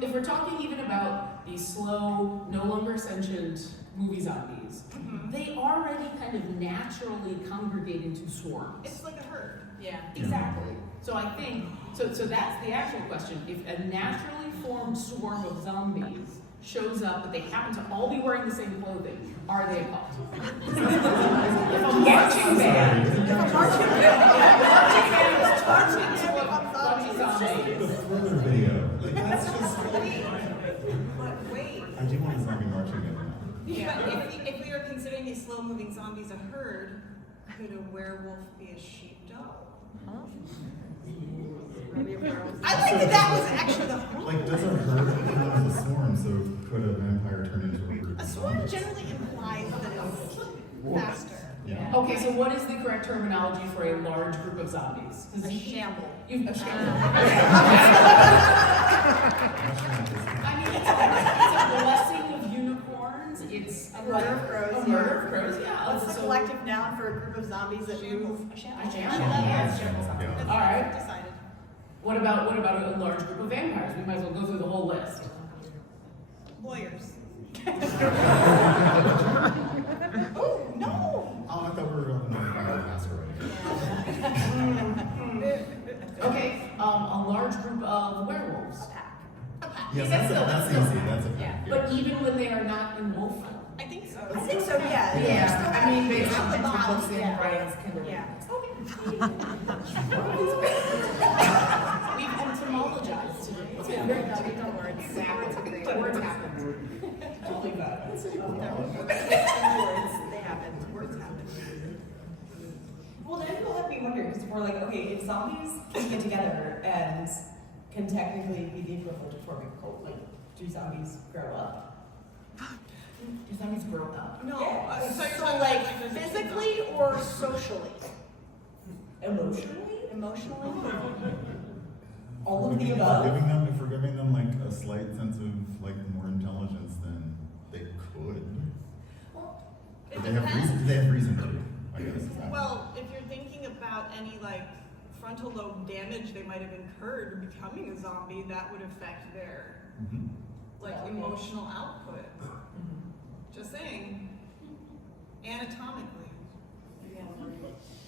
If we're talking even about these slow, no longer sentient movie zombies, they already kind of naturally congregate into swarms. It's like a herd. Yeah. Exactly. So I think, so that's the actual question. If a naturally formed swarm of zombies shows up, but they happen to all be wearing the same clothing, are they a cult? If a marching band is marching to a bunch of zombies, The thriller video, like that's just. But wait. I do want a zombie marching in. But if we are considering these slow-moving zombies a herd, could a werewolf be a sheepdog? I like that was actually the Like, does a herd count as a swarm? So could a vampire turn into a group A of swarm zombies? generally implies that it's faster. Yeah. okay, so what is the correct terminology for a large group of zombies? a shamble. A shamble. I mean, it's a blessing of unicorns. It's A murder of crows. A murder of crows, yeah. What's the collective noun for a group of zombies that move? A shamble. A shamble. Yeah. All right. Decided. What about a large group of vampires? We might as well go through the whole list. Lawyers. Oh, no! Oh, I thought we were on the vampire cast already. Okay, a large group of werewolves. Yes, That's that's still- easy. That's a Yeah, pack. but even when they are not in wolf form. I think so. I think so. So yeah. Yeah, I mean, based on the the bottom, books in yeah. Brian's Kindle. Yeah. We've entomologized today. It's been great. Don't worry. Words happen. Totally bad. Words, they happen. Words happen. Well, then it'll have me wonder, because we're like, okay, if zombies can get together and can technically be the equivalent of forming a cult, like, do zombies grow up? Do zombies grow up? No, Yeah. so you're So talking like there's a physically or socially? Emotionally? Emotionally? All of the above? If we're giving them like a slight sense of like more intelligence, then they could. It But they have depends. reason. They have reason to. I guess. Is that- Well, if you're thinking about any like frontal lobe damage they might have incurred becoming a zombie, that would affect their Mhm. like emotional output. Just saying. Anatomically.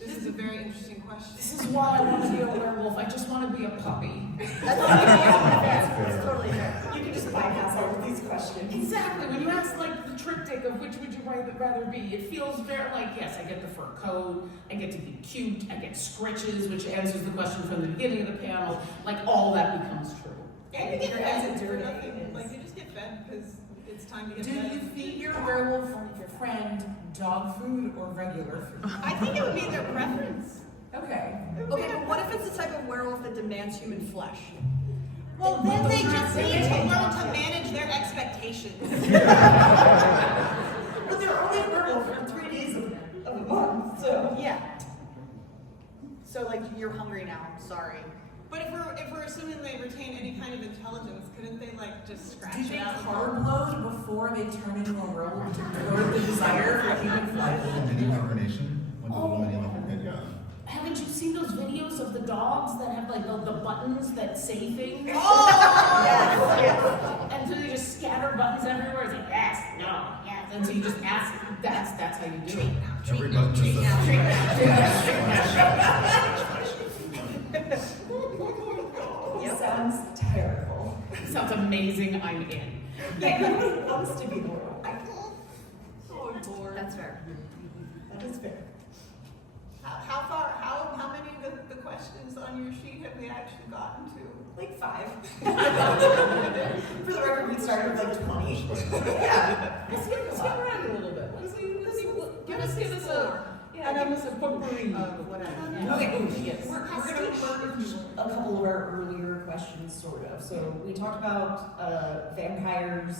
This is a very interesting question. This is why I want to be a werewolf. I just want to be a puppy. That's totally fair. You can just bypass all of these questions. Exactly. When you ask like the triptych of which would you rather be, it feels very like, yes, I get the fur coat, I get to be cute, I get scritches, which answers the question from the beginning of the panel. Like all that becomes true. And you get fed for dirty. nothing. Like you just get fed because it's time to get Do fed. you feed your werewolf friend dog food or regular food? I think it would be their preference. Okay. Okay, but what if it's the type of werewolf that demands human flesh? Well, then they just need to learn to manage their expectations. But they're only a werewolf for 3 days of a month, so. Yeah. So like you're hungry now, sorry. But if we're assuming they retain any kind of intelligence, couldn't they like just scratch Do it they out? carb load before they turn into a werewolf to curb the desire for human flesh? A little mini hibernation when the woman in the pit, yeah. Haven't you seen those videos of the dogs that have like the buttons that say things? Yes, yes. And so they just scatter buttons everywhere. It's like yes, no, yes. And so you just ask. That's how you do it. Every button just says. Sounds terrible. Sounds amazing. I'm in. Yeah, nobody wants to be the werewolf. That's fair. That is fair. How many of the questions on your sheet have we actually gotten to? Like 5. For the record, we started with like 20. Yeah. Let's get around a little bit. Give us a potpourri of whatever. Okay, Yes. we're going to merge a couple of our earlier questions, sort of. So we talked about vampires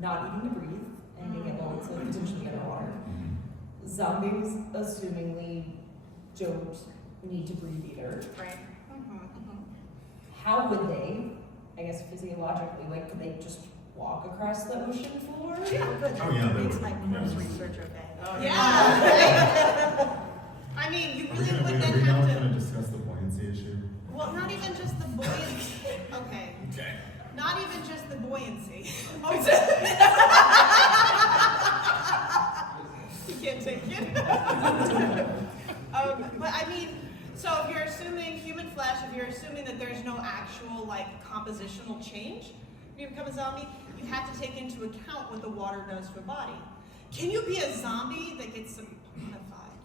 not needing to breathe and being able to potentially get underwater. Zombies, assumingly, don't need to breathe either. Right. How would they, I guess physiologically, like, could they just walk across the ocean floor? Yeah, good. Oh, yeah, they Makes would. my corpse Yeah. research okay. Yeah. I mean, you Are we really gonna, would are then we now have going to. to discuss the buoyancy issue? Well, not even just the buoyancy. Okay. Okay. Not even just the buoyancy. You can't take it. But I mean, so if you're assuming human flesh, if you're assuming that there's no actual like compositional change, when you become a zombie, you have to take into account what the water does to a body. Can you be a zombie that gets saponified?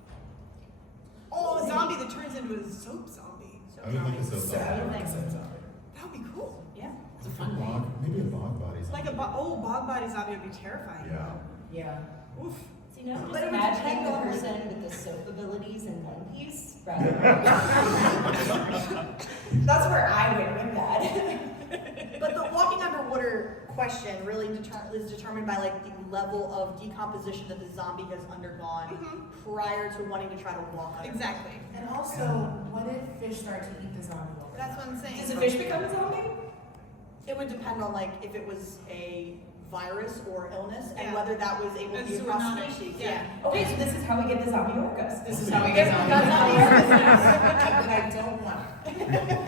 Oh, a zombie that turns into a soap zombie. I would like a soap zombie. That would be cool. Yeah. It's a fun Bog, one. maybe a bog body zombie. Like a bog body zombie would be terrifying. Yeah. Yeah. Oof. So, you know, But just it would imagining depend the on- person with the soap abilities in One Piece, rather That's where I went with that. But the walking underwater question really is determined by like the level of decomposition that the zombie has undergone prior to wanting to try to walk underwater. Exactly. And also, what if fish start to eat the zombie over That's what I'm saying. Does a fish become a zombie? It would depend on like if it was a virus or illness and Yeah. whether that was able to And be across zoonotic. species. Yeah. Okay, so this is how we get the zombie orcas. This is how we get zombie. and I don't want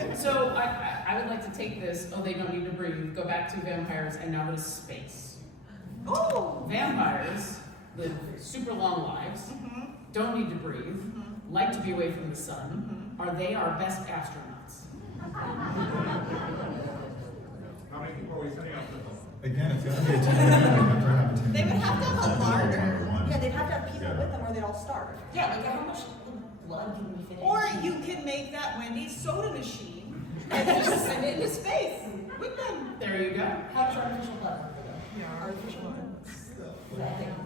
it. So I would like to take this. Oh, they don't need to breathe. Go back to vampires and now go to space. Oh! Vampires live super long lives. Don't need to breathe. Like to be away from the sun. Are they our best astronauts? How many people are we sending out to? Again, it's going to be a team. They would have to have a larder. Yeah, they'd starve. Yeah, like how much blood can we fit in? Or you can make that Wendy's soda machine and just send it into space with them. There you go. How does artificial blood work? Artificial blood.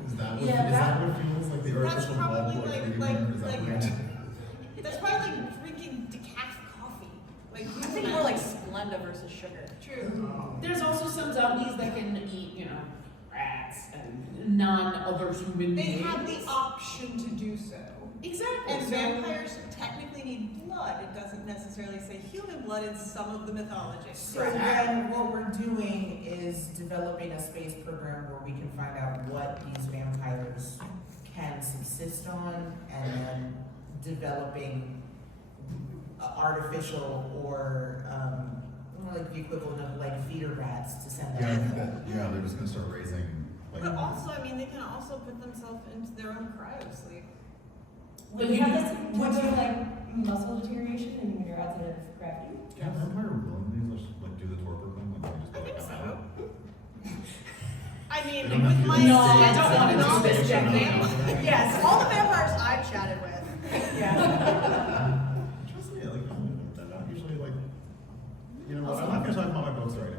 Is that what, Yeah, is that what fuels like the That's artificial blood probably like like- freedom, like- or is that like- weird? That's probably like drinking decaf coffee. Like I think more like Splenda versus sugar. True. There's also some zombies that can eat, rats and non-other human They beings. have the option to do so. Exactly. And So- vampires technically need blood. It doesn't necessarily say human blood in some of the mythologies. So then what we're doing is developing a space program where we can find out what these vampires can subsist on, and then developing artificial or like the equivalent of like feeder rats to send Yeah, I them. think that, yeah, they're just gonna start raising like. But also, I mean, they can also put themselves into their own cryosleep. Would you have this would you like muscle deterioration and when you're outside of gravity? Can vampire willingly just like do the torpor thing? Like they just be like, I'm out? I mean, They don't have with to my do No, I sense don't of wanna do knowledge this, of Jenny. vampires. Yes, all the vampires I've chatted with. Trust me, like I'm not usually like, you know what? I'm not gonna talk about my books right now.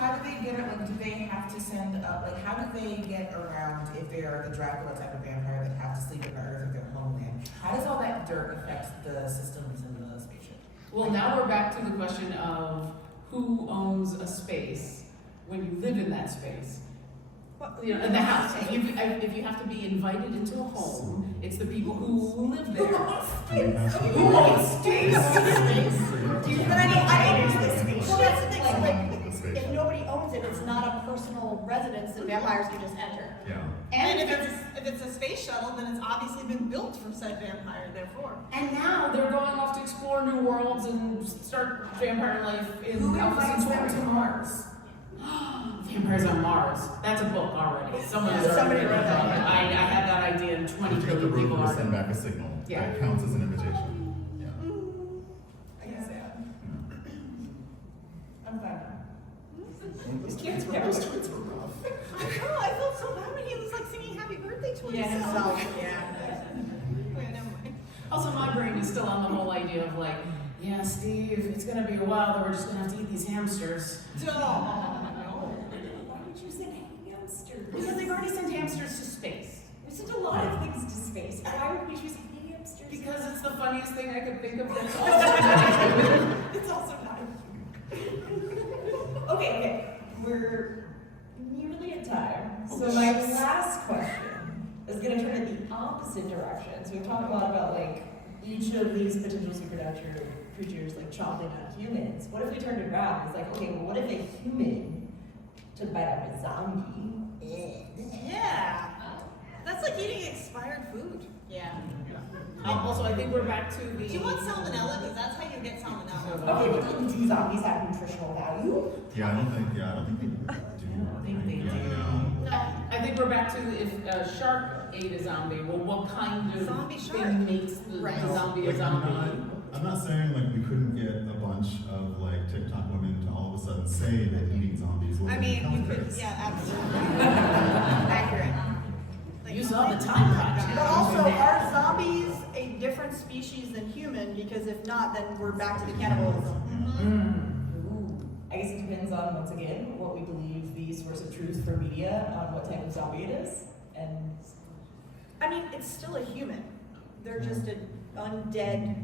How do they get it? Like, do they have to send up? Like, how do they get around if they are the Dracula type of vampire that have to sleep in the earth of their homeland? How does all that dirt affect the systems in the spaceship? Well, now we're back to the question of who owns a space when you live in that space. In the house. If you have to be invited into a home, it's the people who live there. Who owns space? But I mean, this space. Well, that's the thing. So, like, The space. if nobody owns it, it's not a personal residence that vampires can just enter. Yeah. And if it's a space shuttle, then it's obviously been built for said vampire, therefore. And now they're going off to explore new worlds and start vampire life in Who Alpha invites them Centauri. to Mars? Vampires on Mars. That's a book already. Somebody wrote that. I had that idea and 20 You have the trillion people rover are. send back a signal. Yeah. That counts as an invitation. Yeah. I guess yeah. I'm fine. Those tweets were rough. I know, I felt so bad when he was like singing happy birthday to Yeah, himself. himself. Yeah. Wait, never mind. Also, my brain is still on the whole idea of like, yeah, Steve, it's gonna be a while that we're just gonna have to eat these hamsters. No. Why would you say hamsters? Because they've already sent hamsters to space. We sent a lot of things to space. Why would we choose hamsters? Because it's the funniest thing I could think of. That's It's also not. Okay, we're nearly at time. So my last question is going to turn in the opposite direction. So we've talked a lot about like each of these potential supernatural creatures like chomping on humans. What if we turned it around? It's like, okay, well, what if a human to bite up a zombie? Yeah. That's like eating expired food. Yeah. Also, I think we're back to the. Do you want salmonella? Because that's how you get salmonella. Okay, but do zombies have nutritional value? Yeah, I don't think they do. I don't think they Yeah, do. no. I think we're back to if a shark ate a zombie. Well, what kind of Zombie shark. thing makes the zombie a Like, zombie? I'm not saying like we couldn't get a bunch of like TikTok women to all of a sudden say that eating zombies was I mean, you could, counterfeits. yeah, absolutely. Accurate. Like, You saw the time project. But also, are zombies a different species than human? Because if not, then we're back to the cannibalism. I guess it depends on, once again, what we believe the source of truth for media on what type of zombie it is. And I mean, it's still a human. They're just an undead We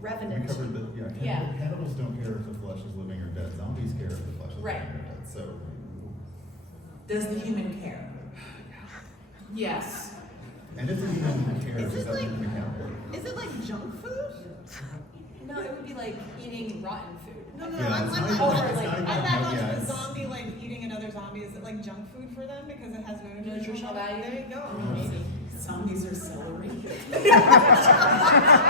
revenant. covered that, Yeah. cannibals don't care if the flesh is living or dead. Zombies care if the flesh is Right. living or dead. So, Does the human care? Yes. and if the human cares, Is is it that like- going to count? Is it like junk food? No, it would be like eating rotten food. No, Yeah, I'm it's back not on even- it's not even- yeah, the it's- zombie like eating another zombie. Is it like junk food for them because it has no nutritional value? There you go. Maybe. Zombies are celery.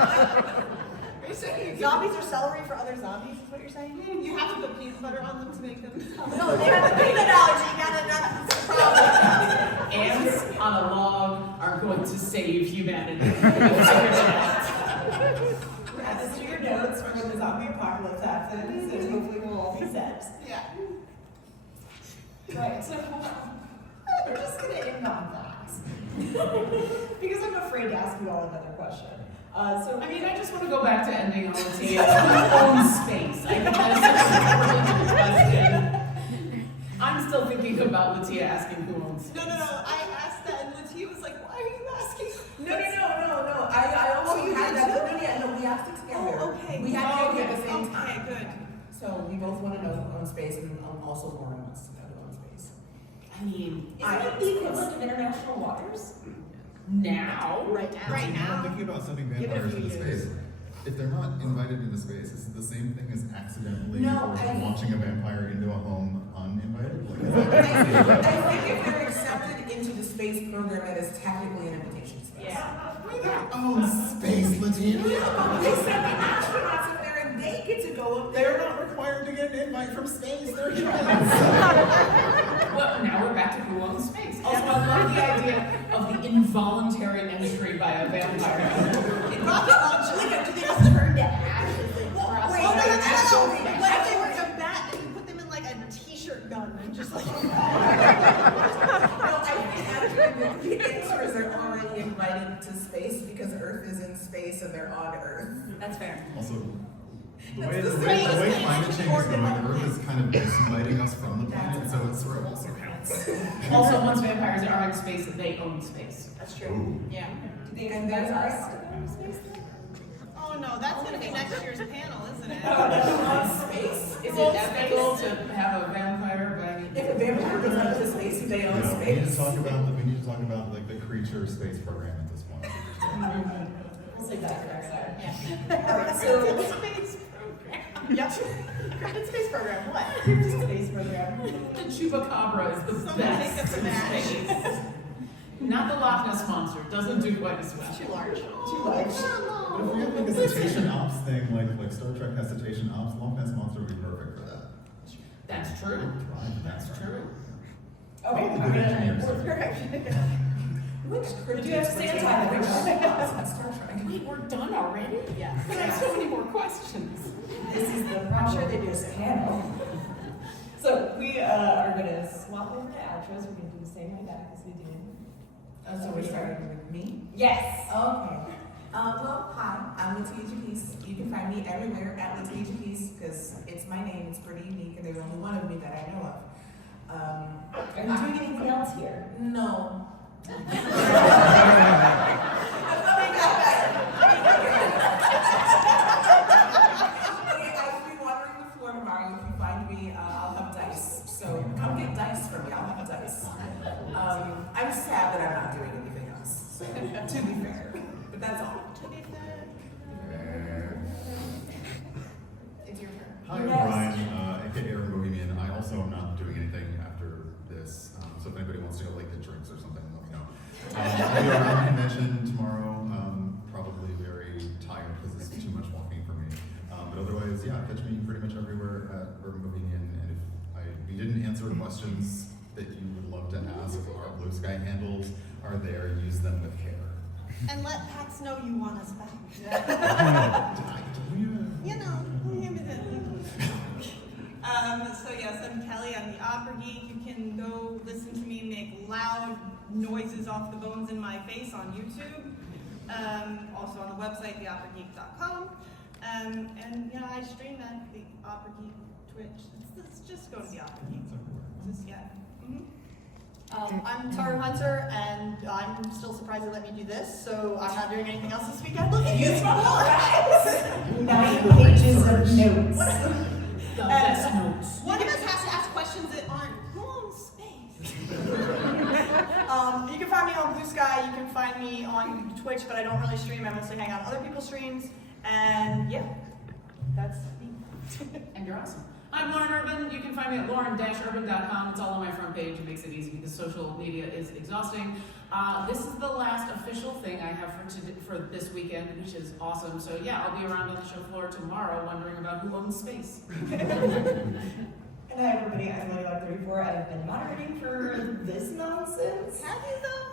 Are you saying Zombies are celery for other zombies, is what you're saying? you have to put peanut butter on them to make them? No, they have a peanut allergy. That's the problem. Ants on a log are going to save humanity. add this to your notes for when the zombie apocalypse happens, and hopefully we'll all be set. Yeah. Right, so we're just gonna end on that. pass. Because I'm afraid to ask you all another question. So I mean, I just want to go back to ending on Latia. Who owns space? I think that's such a brilliant question. I'm still thinking about Latia asking who owns space. No. I asked that, and Latia was like, "Why are you asking?" No. I also you had did that. No, we asked it together. Oh, okay. We had the idea at the same Okay, time. good. So we both want to know who owns space, and also Lauren wants to know who owns space. I mean, isn't it the equivalent of international waters? now. Right now. Right now. I'm thinking about sending Give it a vampires few into years. space. If they're not invited into space, is it the same thing as accidentally No, or launching a vampire into a home uninvited? Like, is I that think if they're accepted into the space program, that is technically an invitation space. Yeah. own space, Latina? Yeah, they send the astronauts up there and they get to go up there. They're not required to get an invite from space. They're humans. Well, now we're back to who owns space. Also, I love the idea of the involuntary entry by a vampire. Rocket launch. Do they just turn to ashes and cross? Wait, no. What if they were a bat and you put them in like a t-shirt gun and just like. No, I think actually the answers are already invited to space because Earth is in space and they're on Earth. That's fair. Also, the way climate change is going, Earth is kind of disinviting us from the planet, so it sort of also counts. Also, once vampires are in space, they own space. That's true. Ooh. Yeah. And there's us. Oh no, that's gonna be next year's panel, isn't it? On space? Is it ethical to have a vampire banging? If a vampire goes out into space, they own Yeah, we need to space. talk about like the creature space program at this point. We'll save that for next time. Yeah. All right, so Space program. Yep. Credit space program. What? space program. The chupacabra is the Someone best take us a in match. space. Not the Loch Ness monster. Doesn't do quite as well. Too large. Too much. But if we have like a cetacean ops thing, like Star Trek has cetacean ops, Loch Ness Monster would be perfect for that. That's true. That's true. Okay, Oh, I'm good engineers. gonna. Perfect. Which cryptids Do you have would Santa take time? which on Star Trek? Wait, we're done already? Yeah. But I have so many more questions. This is the problem. I'm sure they do a panel. So we are gonna swap over to outros. We're gonna do the same way back as we did. So we're starting with me? Yes. Okay. Well, hi, I'm Latia Peace. You can find me everywhere at Latia Peace because it's my name. It's pretty unique, and there's only one of me that I know of. Are you doing anything else here? No. I've been watering the floor tomorrow. If you find me, I'll have dice. So come get dice from me. I'll have dice. I'm sad that I'm not doing anything else. To be fair, but that's all. To be fair. It's your turn. Hi, I'm Brian, aka Bohemian. I also am not doing anything after this, so if anybody wants to go like get drinks or something, let me know. I'll be around the convention tomorrow, probably very tired because this is too much walking for me. But otherwise, yeah, catch me pretty much everywhere at Urban Bohemian. And if we didn't answer questions that you would love to ask, our Blue Sky handles are there. Use them with care. And let PAX know you want us back. You know. So yes, I'm Kelly. I'm the opera geek. You can go listen to me make loud noises off the bones in my face on YouTube. Also on the website, theoperageek.com. And yeah, I stream at the Opera Geek Twitch. It's just go to the Opera Geek. Just yeah. I'm Tara Hunter, and I'm still surprised they let me do this, so I'm not doing anything else this weekend. Look at you, it's my 9 pages of notes. The best notes. One of us has to ask questions that aren't who owns space. You can find me on Blue Sky, you can find me on Twitch, but I don't really stream, I mostly hang out on other people's streams, and yeah, that's me. And you're awesome. I'm Lauren Urban. You can find me at lauren-urban.com. It's all on my front page. It makes it easy because social media is exhausting. This is the last official thing I have for this weekend, which is awesome. So yeah, I'll be around on the show floor tomorrow wondering about who owns space. And hi everybody, I'm Ladylike34. I've been moderating for this nonsense. Have you though?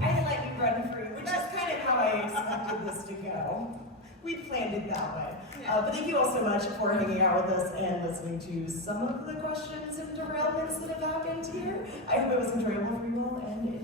I let you run free, which is kind of how I expected this to go. we planned it that way. But thank you all so much for hanging out with us and listening to some of the questions and derailments that have happened here. I hope it was enjoyable for you all, and